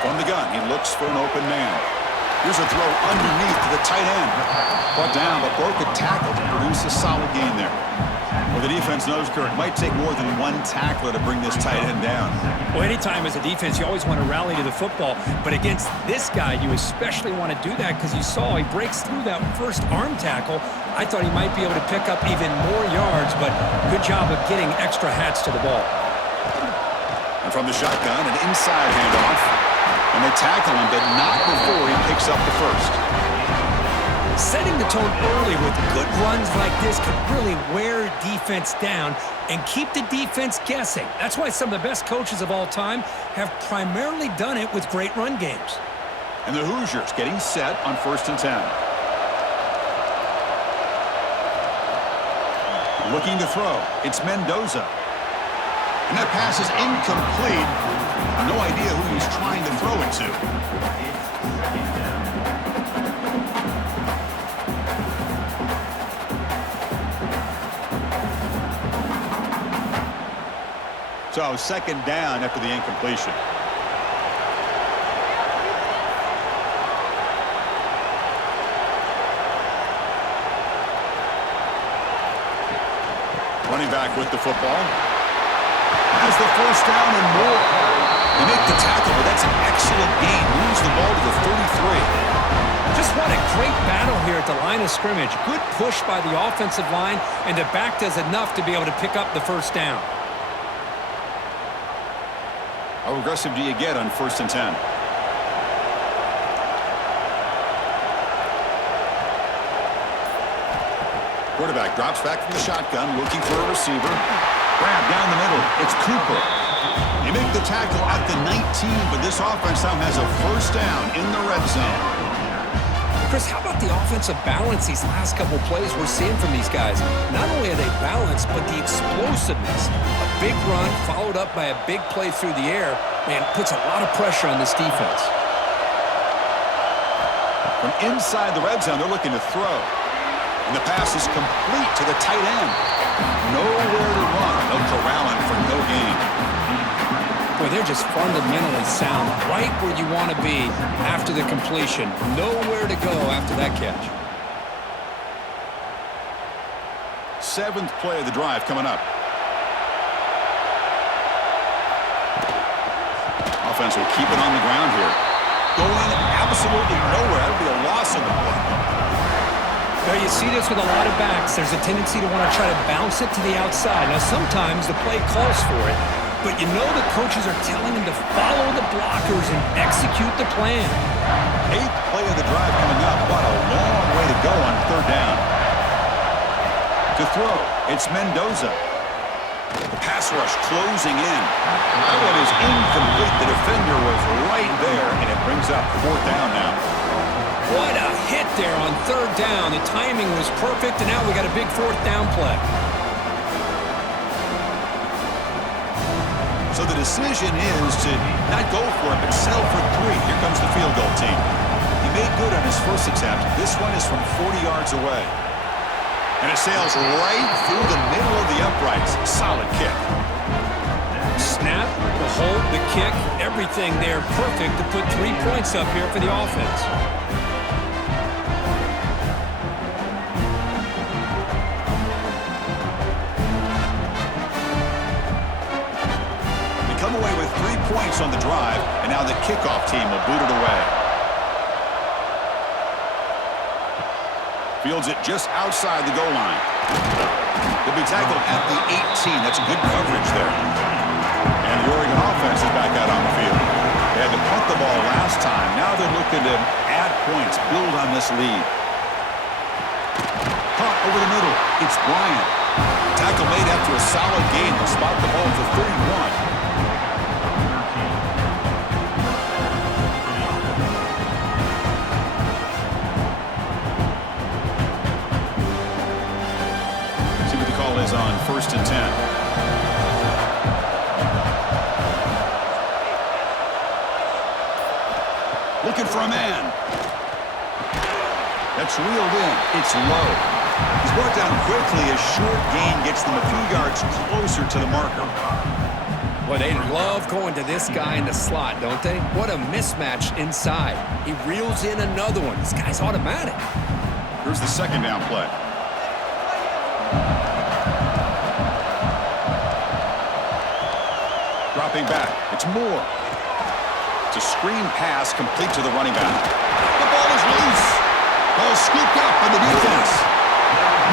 From the gun, he looks for an open man. Here's a throw underneath to the tight end. Brought down, but broke a tackle to produce a solid gain there. Well, the defense knows, Kurt, it might take more than one tackler to bring this tight end down. Well, anytime as a defense, you always want to rally to the football. But against this guy, you especially want to do that because you saw he breaks through that first arm tackle. I thought he might be able to pick up even more yards, but good job of getting extra hats to the ball. And from the shotgun, an inside handoff. And they tackle him, but not before he picks up the first. Setting the tone early with good runs like this can really wear defense down and keep the defense guessing. That's why some of the best coaches of all time have primarily done it with great run games. And the Hoosiers getting set on first and 10. Looking to throw. It's Mendoza. And that pass is incomplete. No idea who he's trying to throw it to. So second down after the incompletion. Running back with the football. Has the first down and more. They make the tackle, but that's an excellent gain. Moves the ball to the 33. Just what a great battle here at the line of scrimmage. Good push by the offensive line, and the back does enough to be able to pick up the first down. How aggressive do you get on first and 10? Quarterback drops back from the shotgun, looking for a receiver. Grab down the middle. It's Cooper. They make the tackle at the 19, but this offense now has a first down in the red zone. Chris, how about the offensive balance these last couple plays we're seeing from these guys? Not only are they balanced, but the explosiveness. A big run followed up by a big play through the air, man, puts a lot of pressure on this defense. From inside the red zone, they're looking to throw. And the pass is complete to the tight end. Nowhere to run. They'll corral him for no gain. Boy, they're just fundamentally sound, right where you want to be after the completion. Nowhere to go after that catch. Seventh play of the drive coming up. Offense will keep it on the ground here. Going absolutely nowhere. That'll be a loss of the play. Now, you see this with a lot of backs. There's a tendency to want to try to bounce it to the outside. Now, sometimes the play calls for it, but you know the coaches are telling them to follow the blockers and execute the plan. Eighth play of the drive coming up. What a long way to go on third down. To throw, it's Mendoza. The pass rush closing in. That one is incomplete. The defender was right there, and it brings up fourth down now. What a hit there on third down. The timing was perfect, and now we got a big fourth down play. So the decision is to not go for it, but settle for 3. Here comes the field goal team. He made good on his first attempt. This one is from 40 yards away. And it sails right through the middle of the uprights. Solid kick. Snap, the hold, the kick, everything there perfect to put 3 points up here for the offense. They come away with 3 points on the drive, and now the kickoff team will boot it away. Fields it just outside the goal line. He'll be tackled at the 18. That's good coverage there. And the Oregon offense is back out on the field. They had to punt the ball last time. Now they're looking to add points, build on this lead. Caught over the middle. It's Bryant. Tackle made after a solid gain. They'll spot the ball for 31. Is on 1st and 10. Looking for a man. That's reeled in. It's low. He's brought down quickly. A short gain gets them a few yards closer to the marker. Well, they love going to this guy in the slot, don't they? What a mismatch inside. He reels in another one. This guy's automatic. Here's the second down play. Dropping back. It's Moore. It's a screen pass complete to the running back. The ball is loose. Ball scooped up by the defense.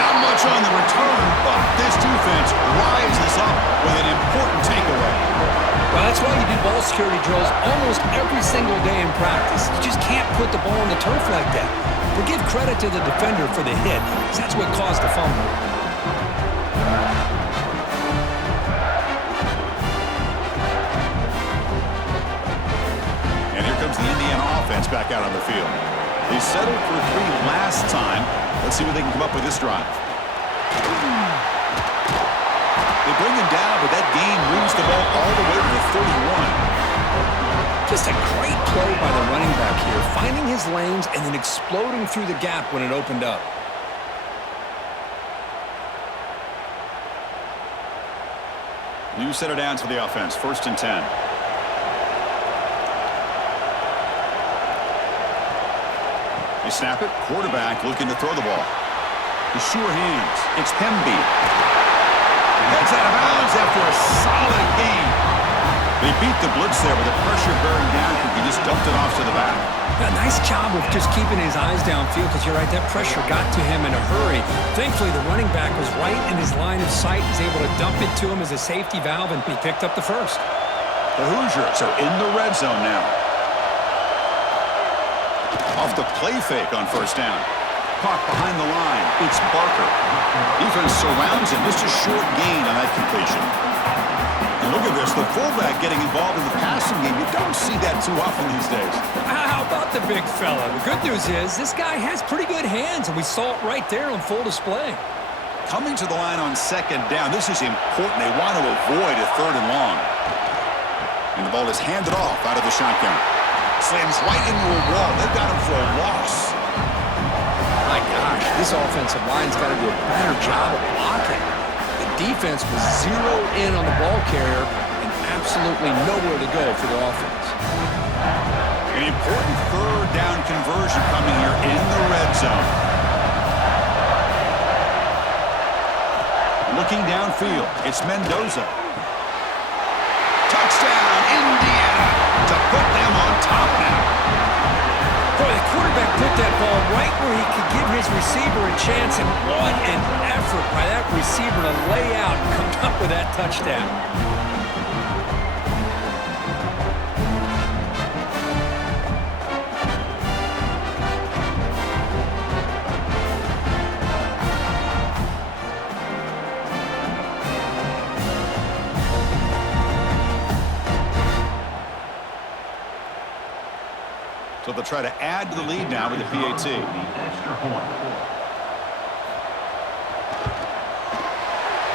Not much on the return, but this defense rises up with an important takeaway. Well, that's why you do ball security drills almost every single day in practice. You just can't put the ball on the turf like that. But give credit to the defender for the hit, because that's what caused the fumble. The Indiana offense back out on the field. They settled for 3 last time. Let's see what they can come up with this drive. They bring him down, but that gain moves the ball all the way to the 31. Just a great play by the running back here, finding his lanes and then exploding through the gap when it opened up. New set of downs for the offense. 1st and 10. They snap it. Quarterback looking to throw the ball. The sure hands. It's Pemby. Heads out of bounds after a solid gain. They beat the blitz there with the pressure bearing down. He just dumped it off to the back. Yeah, nice job of just keeping his eyes downfield, because you're right, that pressure got to him in a hurry. Thankfully, the running back was right in his line of sight. He's able to dump it to him as a safety valve, and he picked up the first. The Hoosiers are in the red zone now. Off the play fake on 1st down. Caught behind the line. It's Barker. Defense surrounds him. Just a short gain on that completion. And look at this. The fullback getting involved in the passing game. You don't see that too often these days. How about the big fella? The good news is this guy has pretty good hands, and we saw it right there on full display. Coming to the line on 2nd down. This is important. They want to avoid a 3rd and long. And the ball is handed off out of the shotgun. Slams right into a wall. They've got him for a loss. My gosh, this offensive line's got to do a better job of blocking. The defense was zeroed in on the ball carrier and absolutely nowhere to go for the offense. An important 3rd down conversion coming here in the red zone. Looking downfield, it's Mendoza. Touchdown, Indiana, to put them on top now. Boy, the quarterback put that ball right where he could give his receiver a chance, and what an effort by that receiver to lay out and come up with that touchdown. So they'll try to add to the lead now with the PAT. And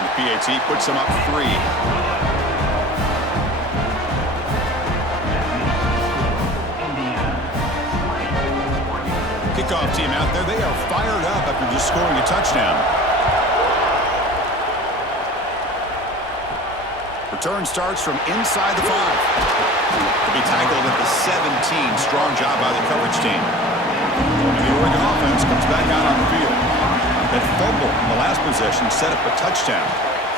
the PAT puts them up 3. Kickoff team out there. They are fired up after just scoring a touchdown. Return starts from inside the 5. To be tackled at the 17. Strong job by the coverage team. And the Oregon offense comes back out on the field. That fumble in the last possession set up a touchdown.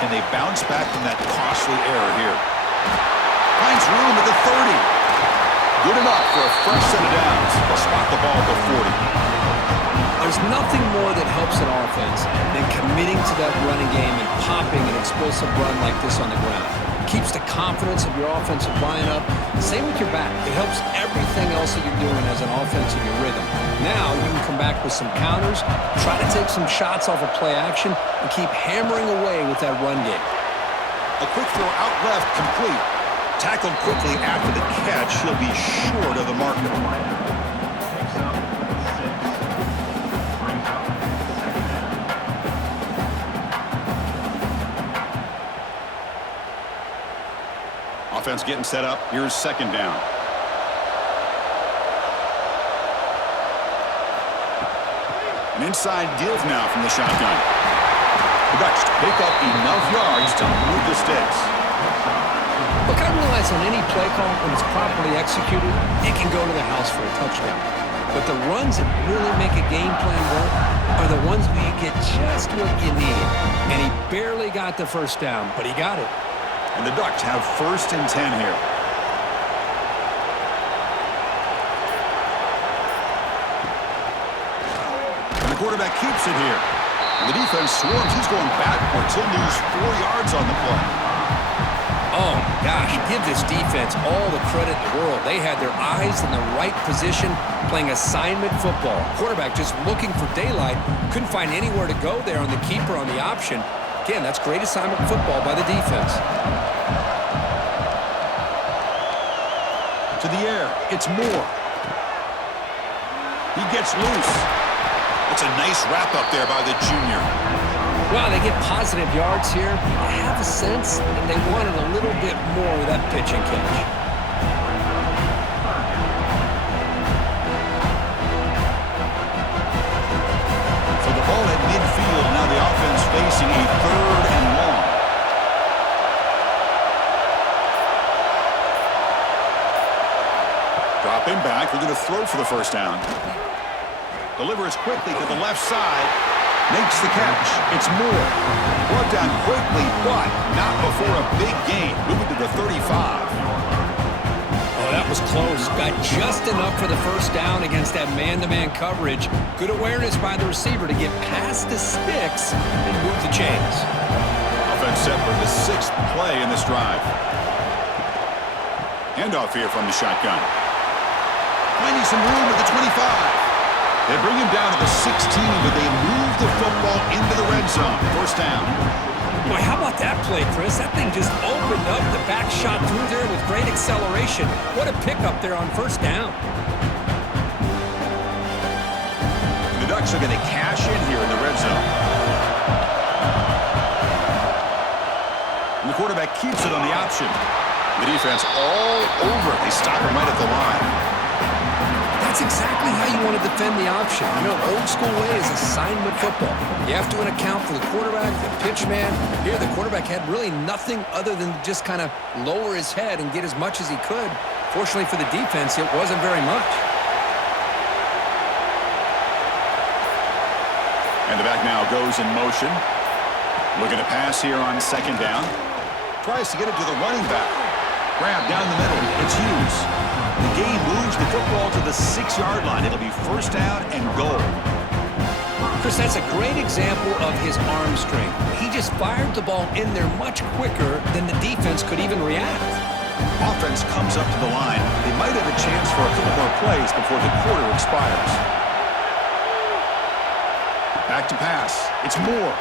Can they bounce back from that costly error here? Finds room at the 30. Good enough for a fresh set of downs. They'll spot the ball at the 40. There's nothing more that helps an offense than committing to that running game and popping an explosive run like this on the ground. It keeps the confidence of your offensive line up. Same with your back. It helps everything else that you're doing as an offense in your rhythm. Now you can come back with some counters, try to take some shots off of play action, and keep hammering away with that run game. A quick throw out left, complete. Tackled quickly after the catch. He'll be short of the marker. Offense getting set up. Here's second down. An inside give now from the shotgun. The Ducks pick up enough yards to move the sticks. Look, I realize on any play call, when it's properly executed, it can go to the house for a touchdown. But the runs that really make a game plan work are the ones where you get just what you need. And he barely got the first down, but he got it. And the Ducks have 1st and 10 here. And the quarterback keeps it here. And the defense swarms. He's going backwards. He'll lose 4 yards on the play. Oh, gosh, give this defense all the credit in the world. They had their eyes in the right position, playing assignment football. Quarterback just looking for daylight. Couldn't find anywhere to go there on the keeper on the option. Again, that's great assignment football by the defense. To the air. It's Moore. He gets loose. It's a nice wrap up there by the junior. Wow, they get positive yards here. I have a sense that they wanted a little bit more with that pitch and catch. So the ball at midfield. Now the offense facing a 3rd and long. Dropping back. We're going to throw for the first down. Delivers quickly to the left side. Makes the catch. It's Moore. Brought down quickly, but not before a big gain. Moving to the 35. Oh, that was close. Got just enough for the first down against that man-to-man coverage. Good awareness by the receiver to get past the sticks and move the chains. Offense set for the 6th play in this drive. Handoff here from the shotgun. Finding some room at the 25. They bring him down to the 16, but they move the football into the red zone. First down. Boy, how about that play, Chris? That thing just opened up. The back shot through there with great acceleration. What a pickup there on first down. The Ducks are going to cash in here in the red zone. And the quarterback keeps it on the option. The defense all over. They stop him right at the line. That's exactly how you want to defend the option. You know, old school way is assignment football. You have to account for the quarterback, the pitch man. Here, the quarterback had really nothing other than just kind of lower his head and get as much as he could. Fortunately for the defense, it wasn't very much. And the back now goes in motion. Looking to pass here on second down. Tries to get it to the running back. Grab down the middle. It's Hughes. The game moves the football to the 6-yard line. It'll be first down and goal. Chris, that's a great example of his arm strength. He just fired the ball in there much quicker than the defense could even react. Offense comes up to the line. They might have a chance for a couple more plays before the quarter expires. Back to pass. It's Moore.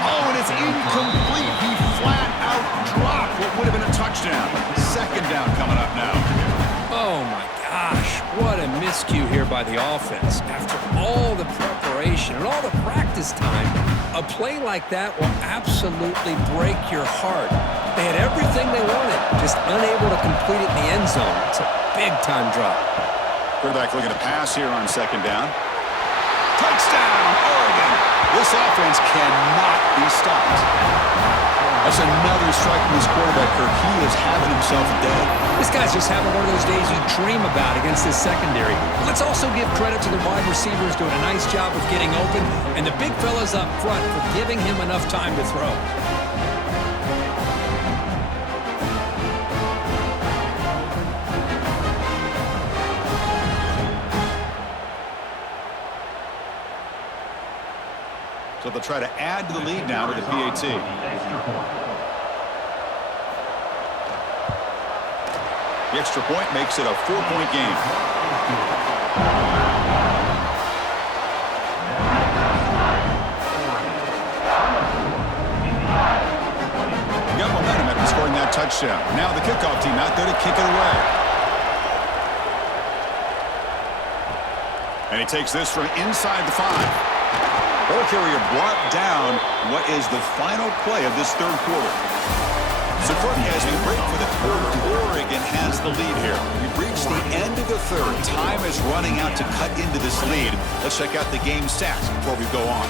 Oh, and it's incomplete. He flat out dropped what would have been a touchdown. Second down coming up now. Oh, my gosh. What a miscue here by the offense. After all the preparation and all the practice time, a play like that will absolutely break your heart. They had everything they wanted, just unable to complete it in the end zone. It's a big-time drop. Quarterback looking to pass here on second down. Touchdown, Oregon. This offense cannot be stopped. That's another strike from this quarterback, Kirk. He is having himself a day. This guy's just having one of those days you dream about against this secondary. Let's also give credit to the wide receivers doing a nice job of getting open, and the big fellas up front for giving him enough time to throw. So they'll try to add to the lead now with the PAT. The extra point makes it a 4-point game. Got momentum after scoring that touchdown. Now the kickoff team out there to kick it away. And he takes this from inside the 5. Ball carrier brought down what is the final play of this third quarter. Supporting as we break for the quarter, Oregon has the lead here. We've reached the end of the third. Time is running out to cut into this lead. Let's check out the game stats before we go on.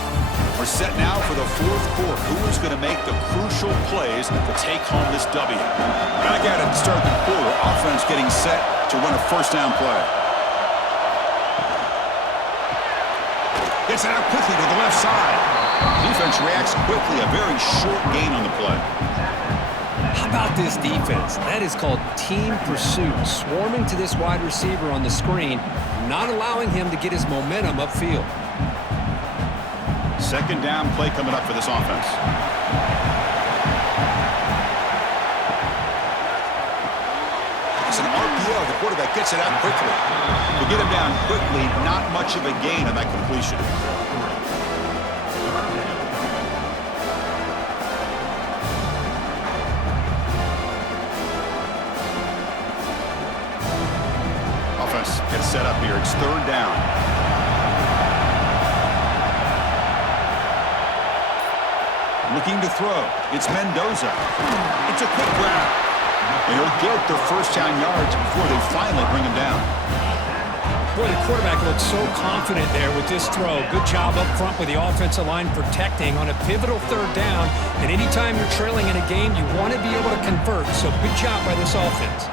We're set now for the fourth quarter. Who is going to make the crucial plays to take home this W? Back at it to start the quarter. Offense getting set to run a first down play. Gets it out quickly to the left side. Defense reacts quickly. A very short gain on the play. How about this defense? That is called team pursuit. Swarming to this wide receiver on the screen, not allowing him to get his momentum upfield. Second down play coming up for this offense. It's an RPO. The quarterback gets it out quickly. To get him down quickly, not much of a gain on that completion. Offense gets set up here. It's third down. Looking to throw. It's Mendoza. It's a quick grab. And he'll get the first down yards before they finally bring him down. Boy, the quarterback looks so confident there with this throw. Good job up front with the offensive line protecting on a pivotal third down. And anytime you're trailing in a game, you want to be able to convert. So good job by this offense.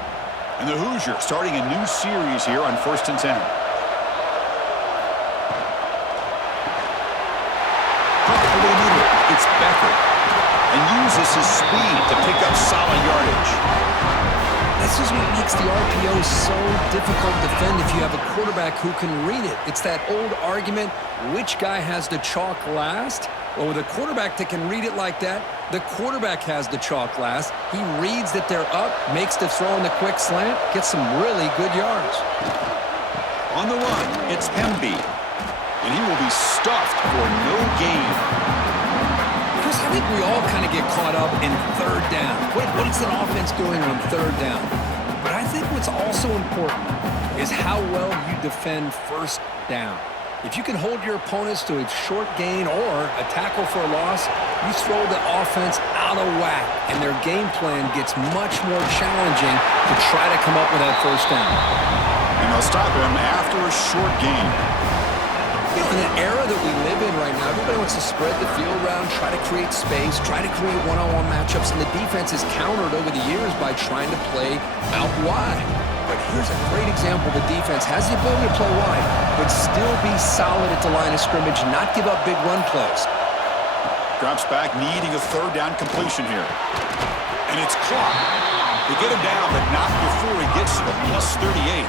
And the Hoosiers starting a new series here on 1st and 10. Caught over the middle. It's Becker. And uses his speed to pick up solid yardage. This is what makes the RPO so difficult to defend if you have a quarterback who can read it. It's that old argument, which guy has the chalk last? Well, with a quarterback that can read it like that, the quarterback has the chalk last. He reads that they're up, makes the throw in the quick slant, gets some really good yards. On the run, it's Hemby. And he will be stuffed for no gain. Chris, I think we all kind of get caught up in third down. What is an offense doing on third down? But I think what's also important is how well you defend first down. If you can hold your opponents to a short gain or a tackle for a loss, you throw the offense out of whack, and their game plan gets much more challenging to try to come up with that first down. And they'll stop him after a short gain. You know, in the era that we live in right now, everybody wants to spread the field around, try to create space, try to create one-on-one matchups, and the defense is countered over the years by trying to play out wide. But here's a great example. The defense has the ability to play wide, but still be solid at the line of scrimmage, not give up big run plays. Drops back, needing a third down completion here. And it's caught. They get him down, but not before he gets to the +38.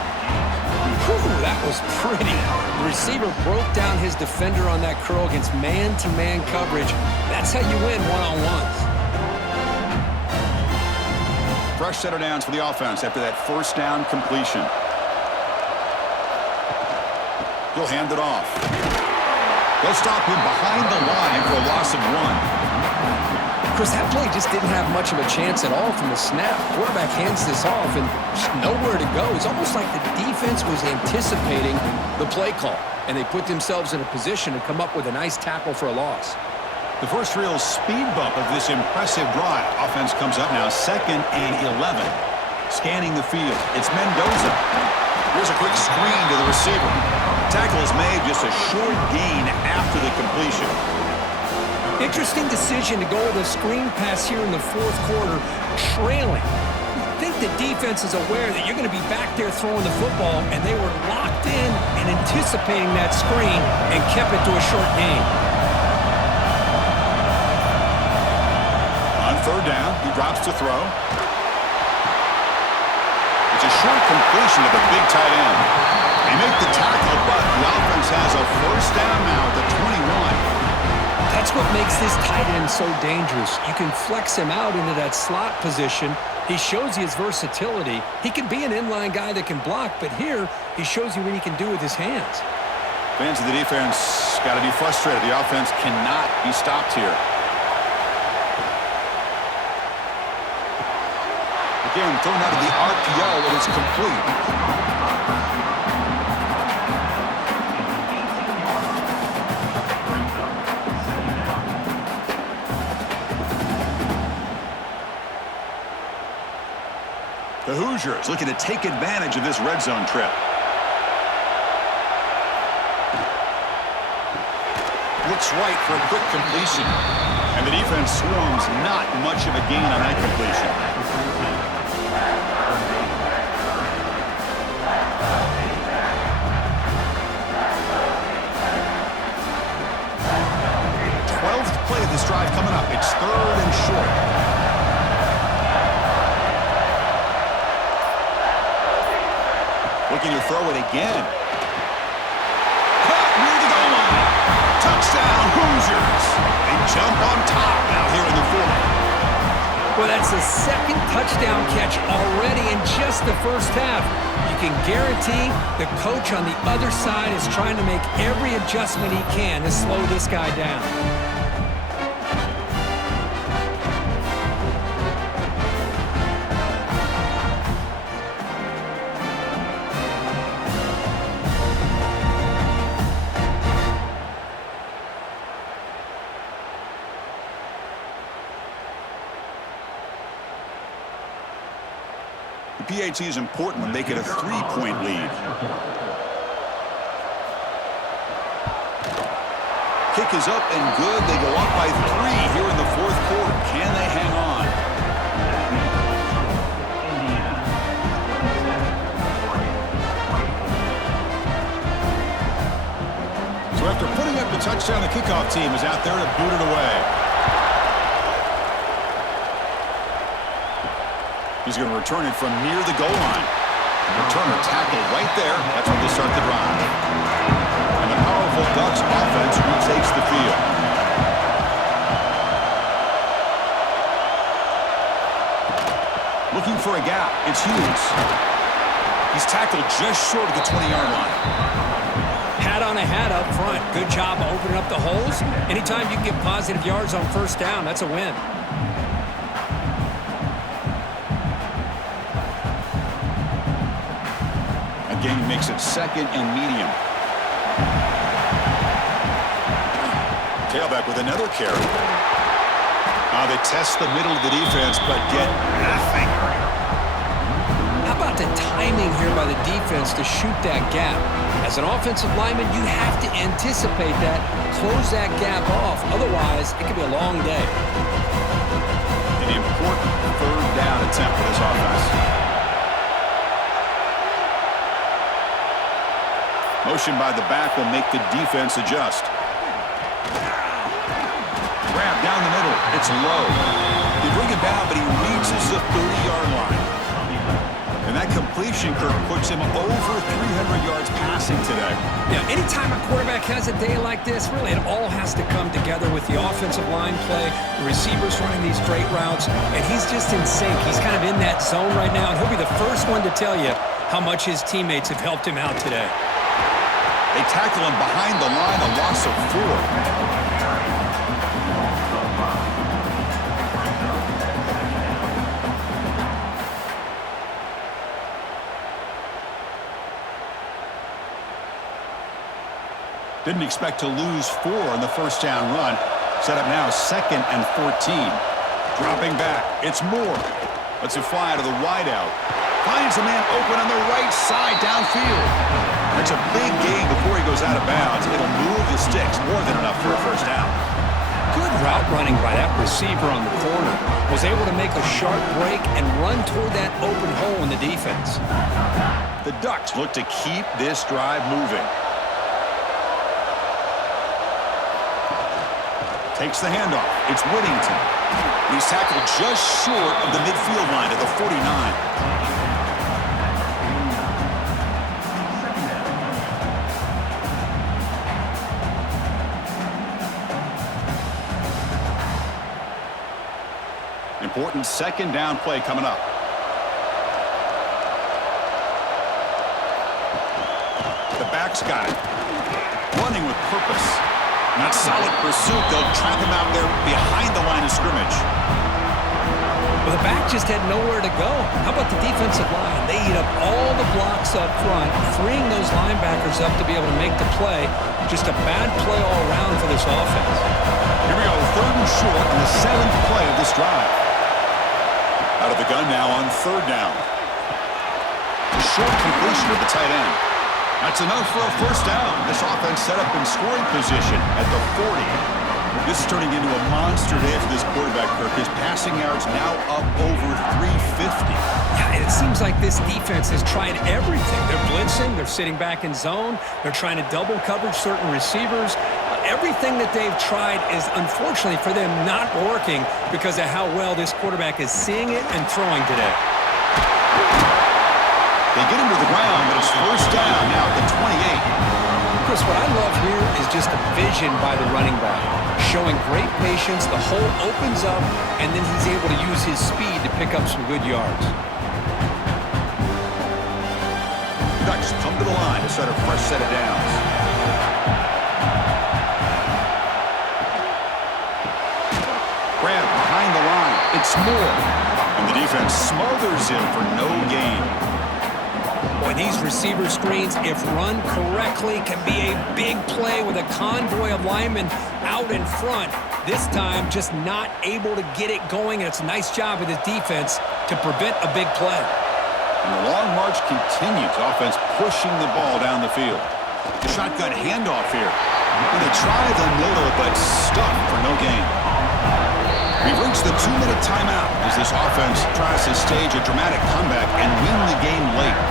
Whew, that was pretty. The receiver broke down his defender on that curl against man-to-man coverage. That's how you win one-on-ones. Fresh set of downs for the offense after that first down completion. He'll hand it off. They'll stop him behind the line for a loss of 1. Chris, that play just didn't have much of a chance at all from the snap. Quarterback hands this off and just nowhere to go. It's almost like the defense was anticipating the play call, and they put themselves in a position to come up with a nice tackle for a loss. The first real speed bump of this impressive drive. Offense comes up now 2nd and 11. Scanning the field. It's Mendoza. Here's a quick screen to the receiver. Tackle is made, just a short gain after the completion. Interesting decision to go with a screen pass here in the fourth quarter, trailing. I think the defense is aware that you're going to be back there throwing the football, and they were locked in and anticipating that screen and kept it to a short gain. On third down, he drops to throw. It's a short completion of the big tight end. They make the tackle, but the offense has a first down now at the 21. That's what makes this tight end so dangerous. You can flex him out into that slot position. He shows you his versatility. He can be an inline guy that can block, but here he shows you what he can do with his hands. Fans of the defense got to be frustrated. The offense cannot be stopped here. Again, thrown out of the RPO, and it's complete. The Hoosiers looking to take advantage of this red zone trip. Looks right for a quick completion. And the defense swarms, not much of a gain on that completion. Play of this drive coming up. It's 3rd and short. Looking to throw it again. Caught near the goal line. Touchdown, Hoosiers. They jump on top now here in the 4th. Well, that's the 2nd touchdown catch already in just the first half. You can guarantee the coach on the other side is trying to make every adjustment he can to slow this guy down. PAT is important when they get a 3-point lead. Kick is up and good. They go up by 3 here in the 4th quarter. Can they hang on? So after putting up the touchdown, the kickoff team is out there to boot it away. He's going to return it from near the goal line. Returner tackled right there. That's when they start the drive. And the powerful Ducks offense retakes the field. Looking for a gap. It's Hughes. He's tackled just short of the 20-yard line. Hat on a hat up front. Good job opening up the holes. Anytime you can get positive yards on 1st down, that's a win. Again, he makes it 2nd and medium. Tailback with another carry. They test the middle of the defense, but get nothing. How about the timing here by the defense to shoot that gap? As an offensive lineman, you have to anticipate that, close that gap off. Otherwise, it could be a long day. An important 3rd down attempt for this offense. Motion by the back will make the defense adjust. Grab down the middle. It's low. They bring it down, but he reaches the 30-yard line. And that completion curve puts him over 300 yards passing today. Yeah, anytime a quarterback has a day like this, really it all has to come together with the offensive line play, the receivers running these great routes, and he's just in sync. He's kind of in that zone right now, and he'll be the first one to tell you how much his teammates have helped him out today. They tackle him behind the line, a loss of 4. Didn't expect to lose 4 on the 1st down run. Set up now 2nd and 14. Dropping back. It's Moore. Lets it fly out of the wideout. Finds a man open on the right side downfield. That's a big gain before he goes out of bounds. It'll move the sticks, more than enough for a 1st down. Good route running by that receiver on the corner. Was able to make a sharp break and run toward that open hole in the defense. The Ducks look to keep this drive moving. Takes the handoff. It's Whittington. He's tackled just short of the midfield line at the 49. important second down play coming up. The back's got it. Running with purpose. Not solid pursuit. They'll trap him out there behind the line of scrimmage. Well, the back just had nowhere to go. How about the defensive line? They eat up all the blocks up front, freeing those linebackers up to be able to make the play. Just a bad play all around for this offense. Here we go, 3rd and short in the 7th play of this drive. Out of the gun now on 3rd down. A short completion to the tight end. That's enough for a 1st down. This offense set up in scoring position at the 40. This is turning into a monster day for this quarterback, Kirk. His passing yards now up over 350. Yeah, and it seems like this defense has tried everything. They're blitzing. They're sitting back in zone. They're trying to double coverage certain receivers. Everything that they've tried is, unfortunately for them, not working because of how well this quarterback is seeing it and throwing today. They get him to the ground, but it's 1st down now at the 28. Chris, what I love here is just the vision by the running back. Showing great patience, the hole opens up, and then he's able to use his speed to pick up some good yards. Ducks come to the line to start a fresh set of downs. Grab behind the line. It's Moore. And the defense smothers him for no gain. Boy, these receiver screens, if run correctly, can be a big play with a convoy of linemen out in front. This time, just not able to get it going, and it's a nice job with his defense to prevent a big play. And the long march continues. Offense pushing the ball down the field. The shotgun handoff here. And they try the middle, but stuck for no gain. We've reached the 2-minute timeout as this offense tries to stage a dramatic comeback and win the game late.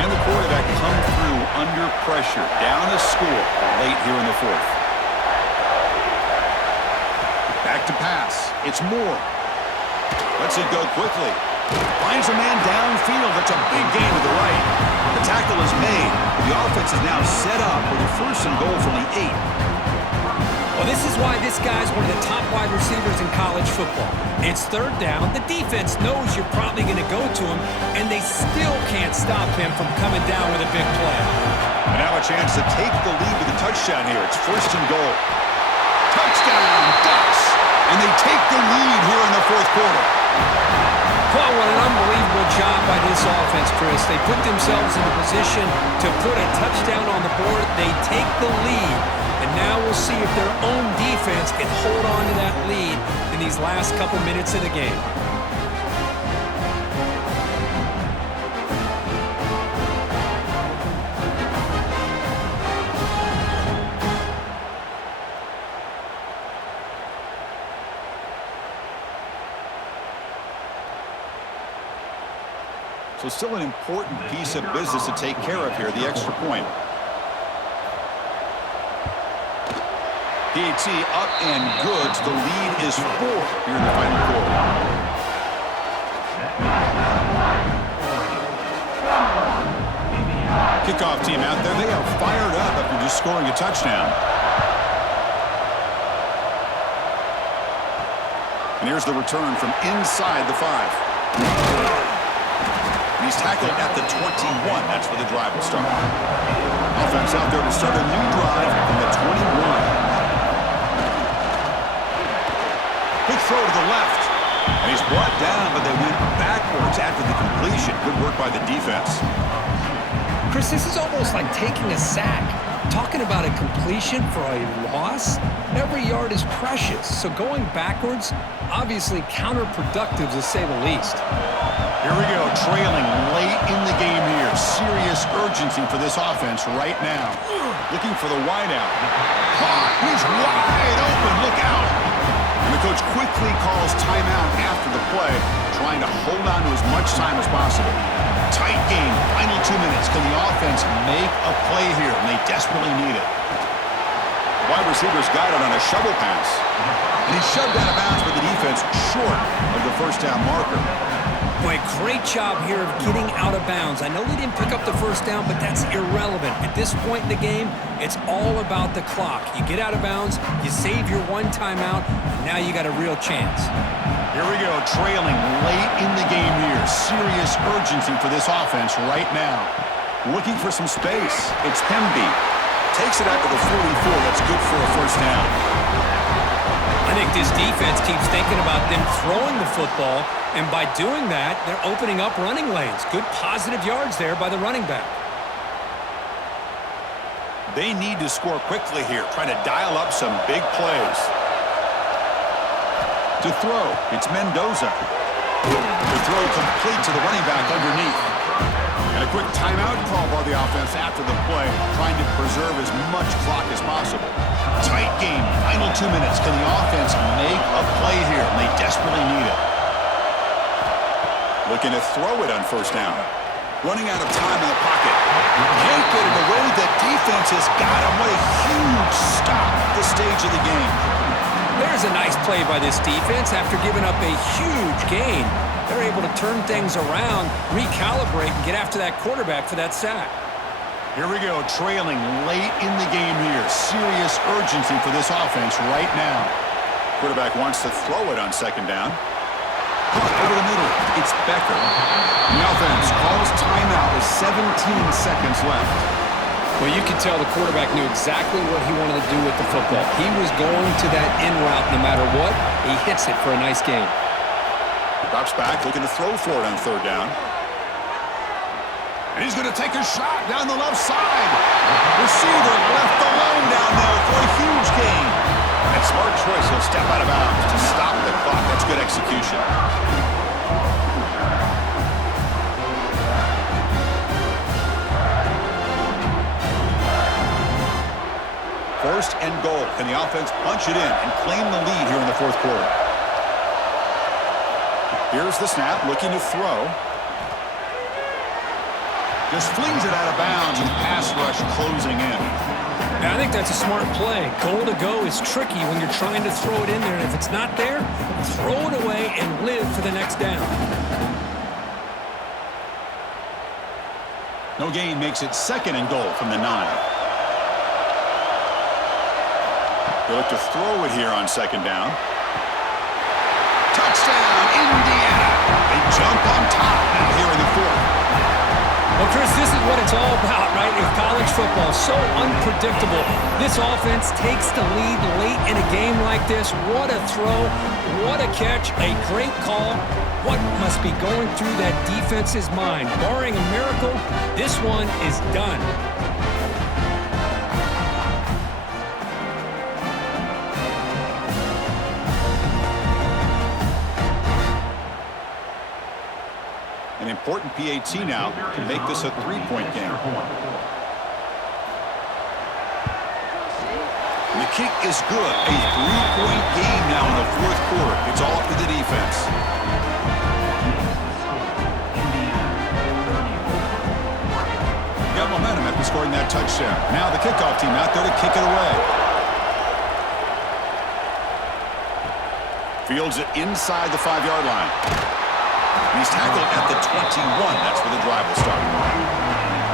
And the quarterback come through under pressure. Down a score late here in the 4th. Back to pass. It's Moore. Lets it go quickly. Finds a man downfield. That's a big gain to the right. The tackle is made. The offense is now set up with a 1st and goal from the 8. Well, this is why this guy's one of the top wide receivers in college football. It's 3rd down. The defense knows you're probably going to go to him, and they still can't stop him from coming down with a big play. And now a chance to take the lead with a touchdown here. It's 1st and goal. Touchdown, Ducks! And they take the lead here in the 4th quarter. Well, what an unbelievable job by this offense, Chris. They put themselves in a position to put a touchdown on the board. They take the lead, and now we'll see if their own defense can hold on to that lead in these last couple minutes of the game. So still an important piece of business to take care of here, the extra point. PAT up and good. The lead is 4 here in the final quarter. Kickoff team out there. They are fired up after just scoring a touchdown. And here's the return from inside the 5. He's tackled at the 21. That's where the drive will start. Offense out there to start a new drive from the 21. Quick throw to the left. And he's brought down, but they went backwards after the completion. Good work by the defense. Chris, this is almost like taking a sack. Talking about a completion for a loss, every yard is precious. So going backwards, obviously counterproductive to say the least. Here we go, trailing late in the game here. Serious urgency for this offense right now. Looking for the wideout. He's wide open, look out. And the coach quickly calls timeout after the play, trying to hold on to as much time as possible. Tight game, final 2 minutes. Can the offense make a play here? And they desperately need it. The wide receivers got it on a shovel pass. And he shoved out of bounds with the defense short of the 1st down marker. Boy, great job here of getting out of bounds. I know they didn't pick up the first down, but that's irrelevant. At this point in the game, it's all about the clock. You get out of bounds, you save your one timeout, and now you got a real chance. Here we go, trailing late in the game here. Serious urgency for this offense right now. Looking for some space. It's Pemby. Takes it out to the 44. That's good for a first down. I think this defense keeps thinking about them throwing the football, and by doing that, they're opening up running lanes. Good positive yards there by the running back. They need to score quickly here, trying to dial up some big plays. To throw, it's Mendoza. The throw complete to the running back underneath. And a quick timeout call by the offense after the play, trying to preserve as much clock as possible. Tight game, final 2 minutes. Can the offense make a play here? And they desperately need it. Looking to throw it on first down. Running out of time in the pocket. Can't get it away. The defense has got him. What a huge stop at this stage of the game. There's a nice play by this defense. After giving up a huge gain, they're able to turn things around, recalibrate, and get after that quarterback for that sack. Here we go, trailing late in the game here. Serious urgency for this offense right now. Quarterback wants to throw it on second down. Caught over the middle. It's Becker. The offense calls timeout with 17 seconds left. Well, you can tell the quarterback knew exactly what he wanted to do with the football. He was going to that in route no matter what. He hits it for a nice gain. Drops back, looking to throw for it on third down. And he's going to take a shot down the left side. Receiver left alone down there for a huge gain. And smart choice, he'll step out of bounds to stop the clock. That's good execution. First and goal. Can the offense punch it in and claim the lead here in the fourth quarter? Here's the snap, looking to throw. Just flings it out of bounds, and pass rush closing in. Yeah, I think that's a smart play. Goal to go is tricky when you're trying to throw it in there, and if it's not there, throw it away and live for the next down. No gain makes it second and goal from the 9. They look to throw it here on second down. Touchdown, Indiana. They jump on top now here in the fourth. Well, Chris, this is what it's all about, right? In college football, so unpredictable. This offense takes the lead late in a game like this. What a throw, what a catch, a great call. What must be going through that defense's mind? Barring a miracle, this one is done. An important PAT now to make this a three-point game. And the kick is good. A three-point game now in the fourth quarter. It's all up to the defense. Got momentum after scoring that touchdown. Now the kickoff team out there to kick it away. Fields it inside the 5-yard line. He's tackled at the 21. That's where the drive will start.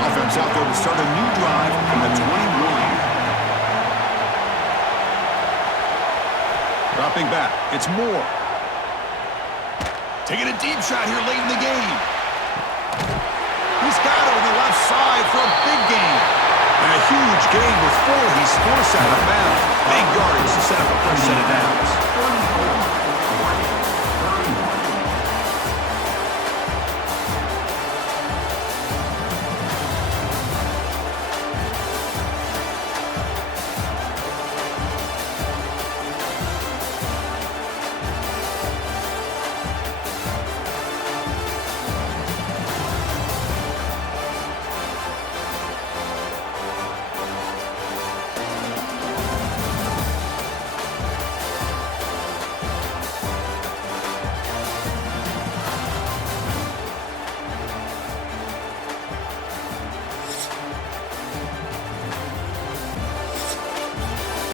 Offense out there to start a new drive from the 21. Dropping back. It's Moore. Taking a deep shot here late in the game. He's got it on the left side for a big gain. And a huge gain with 4. He's forced out of bounds. Big yardage to set up a first set of downs.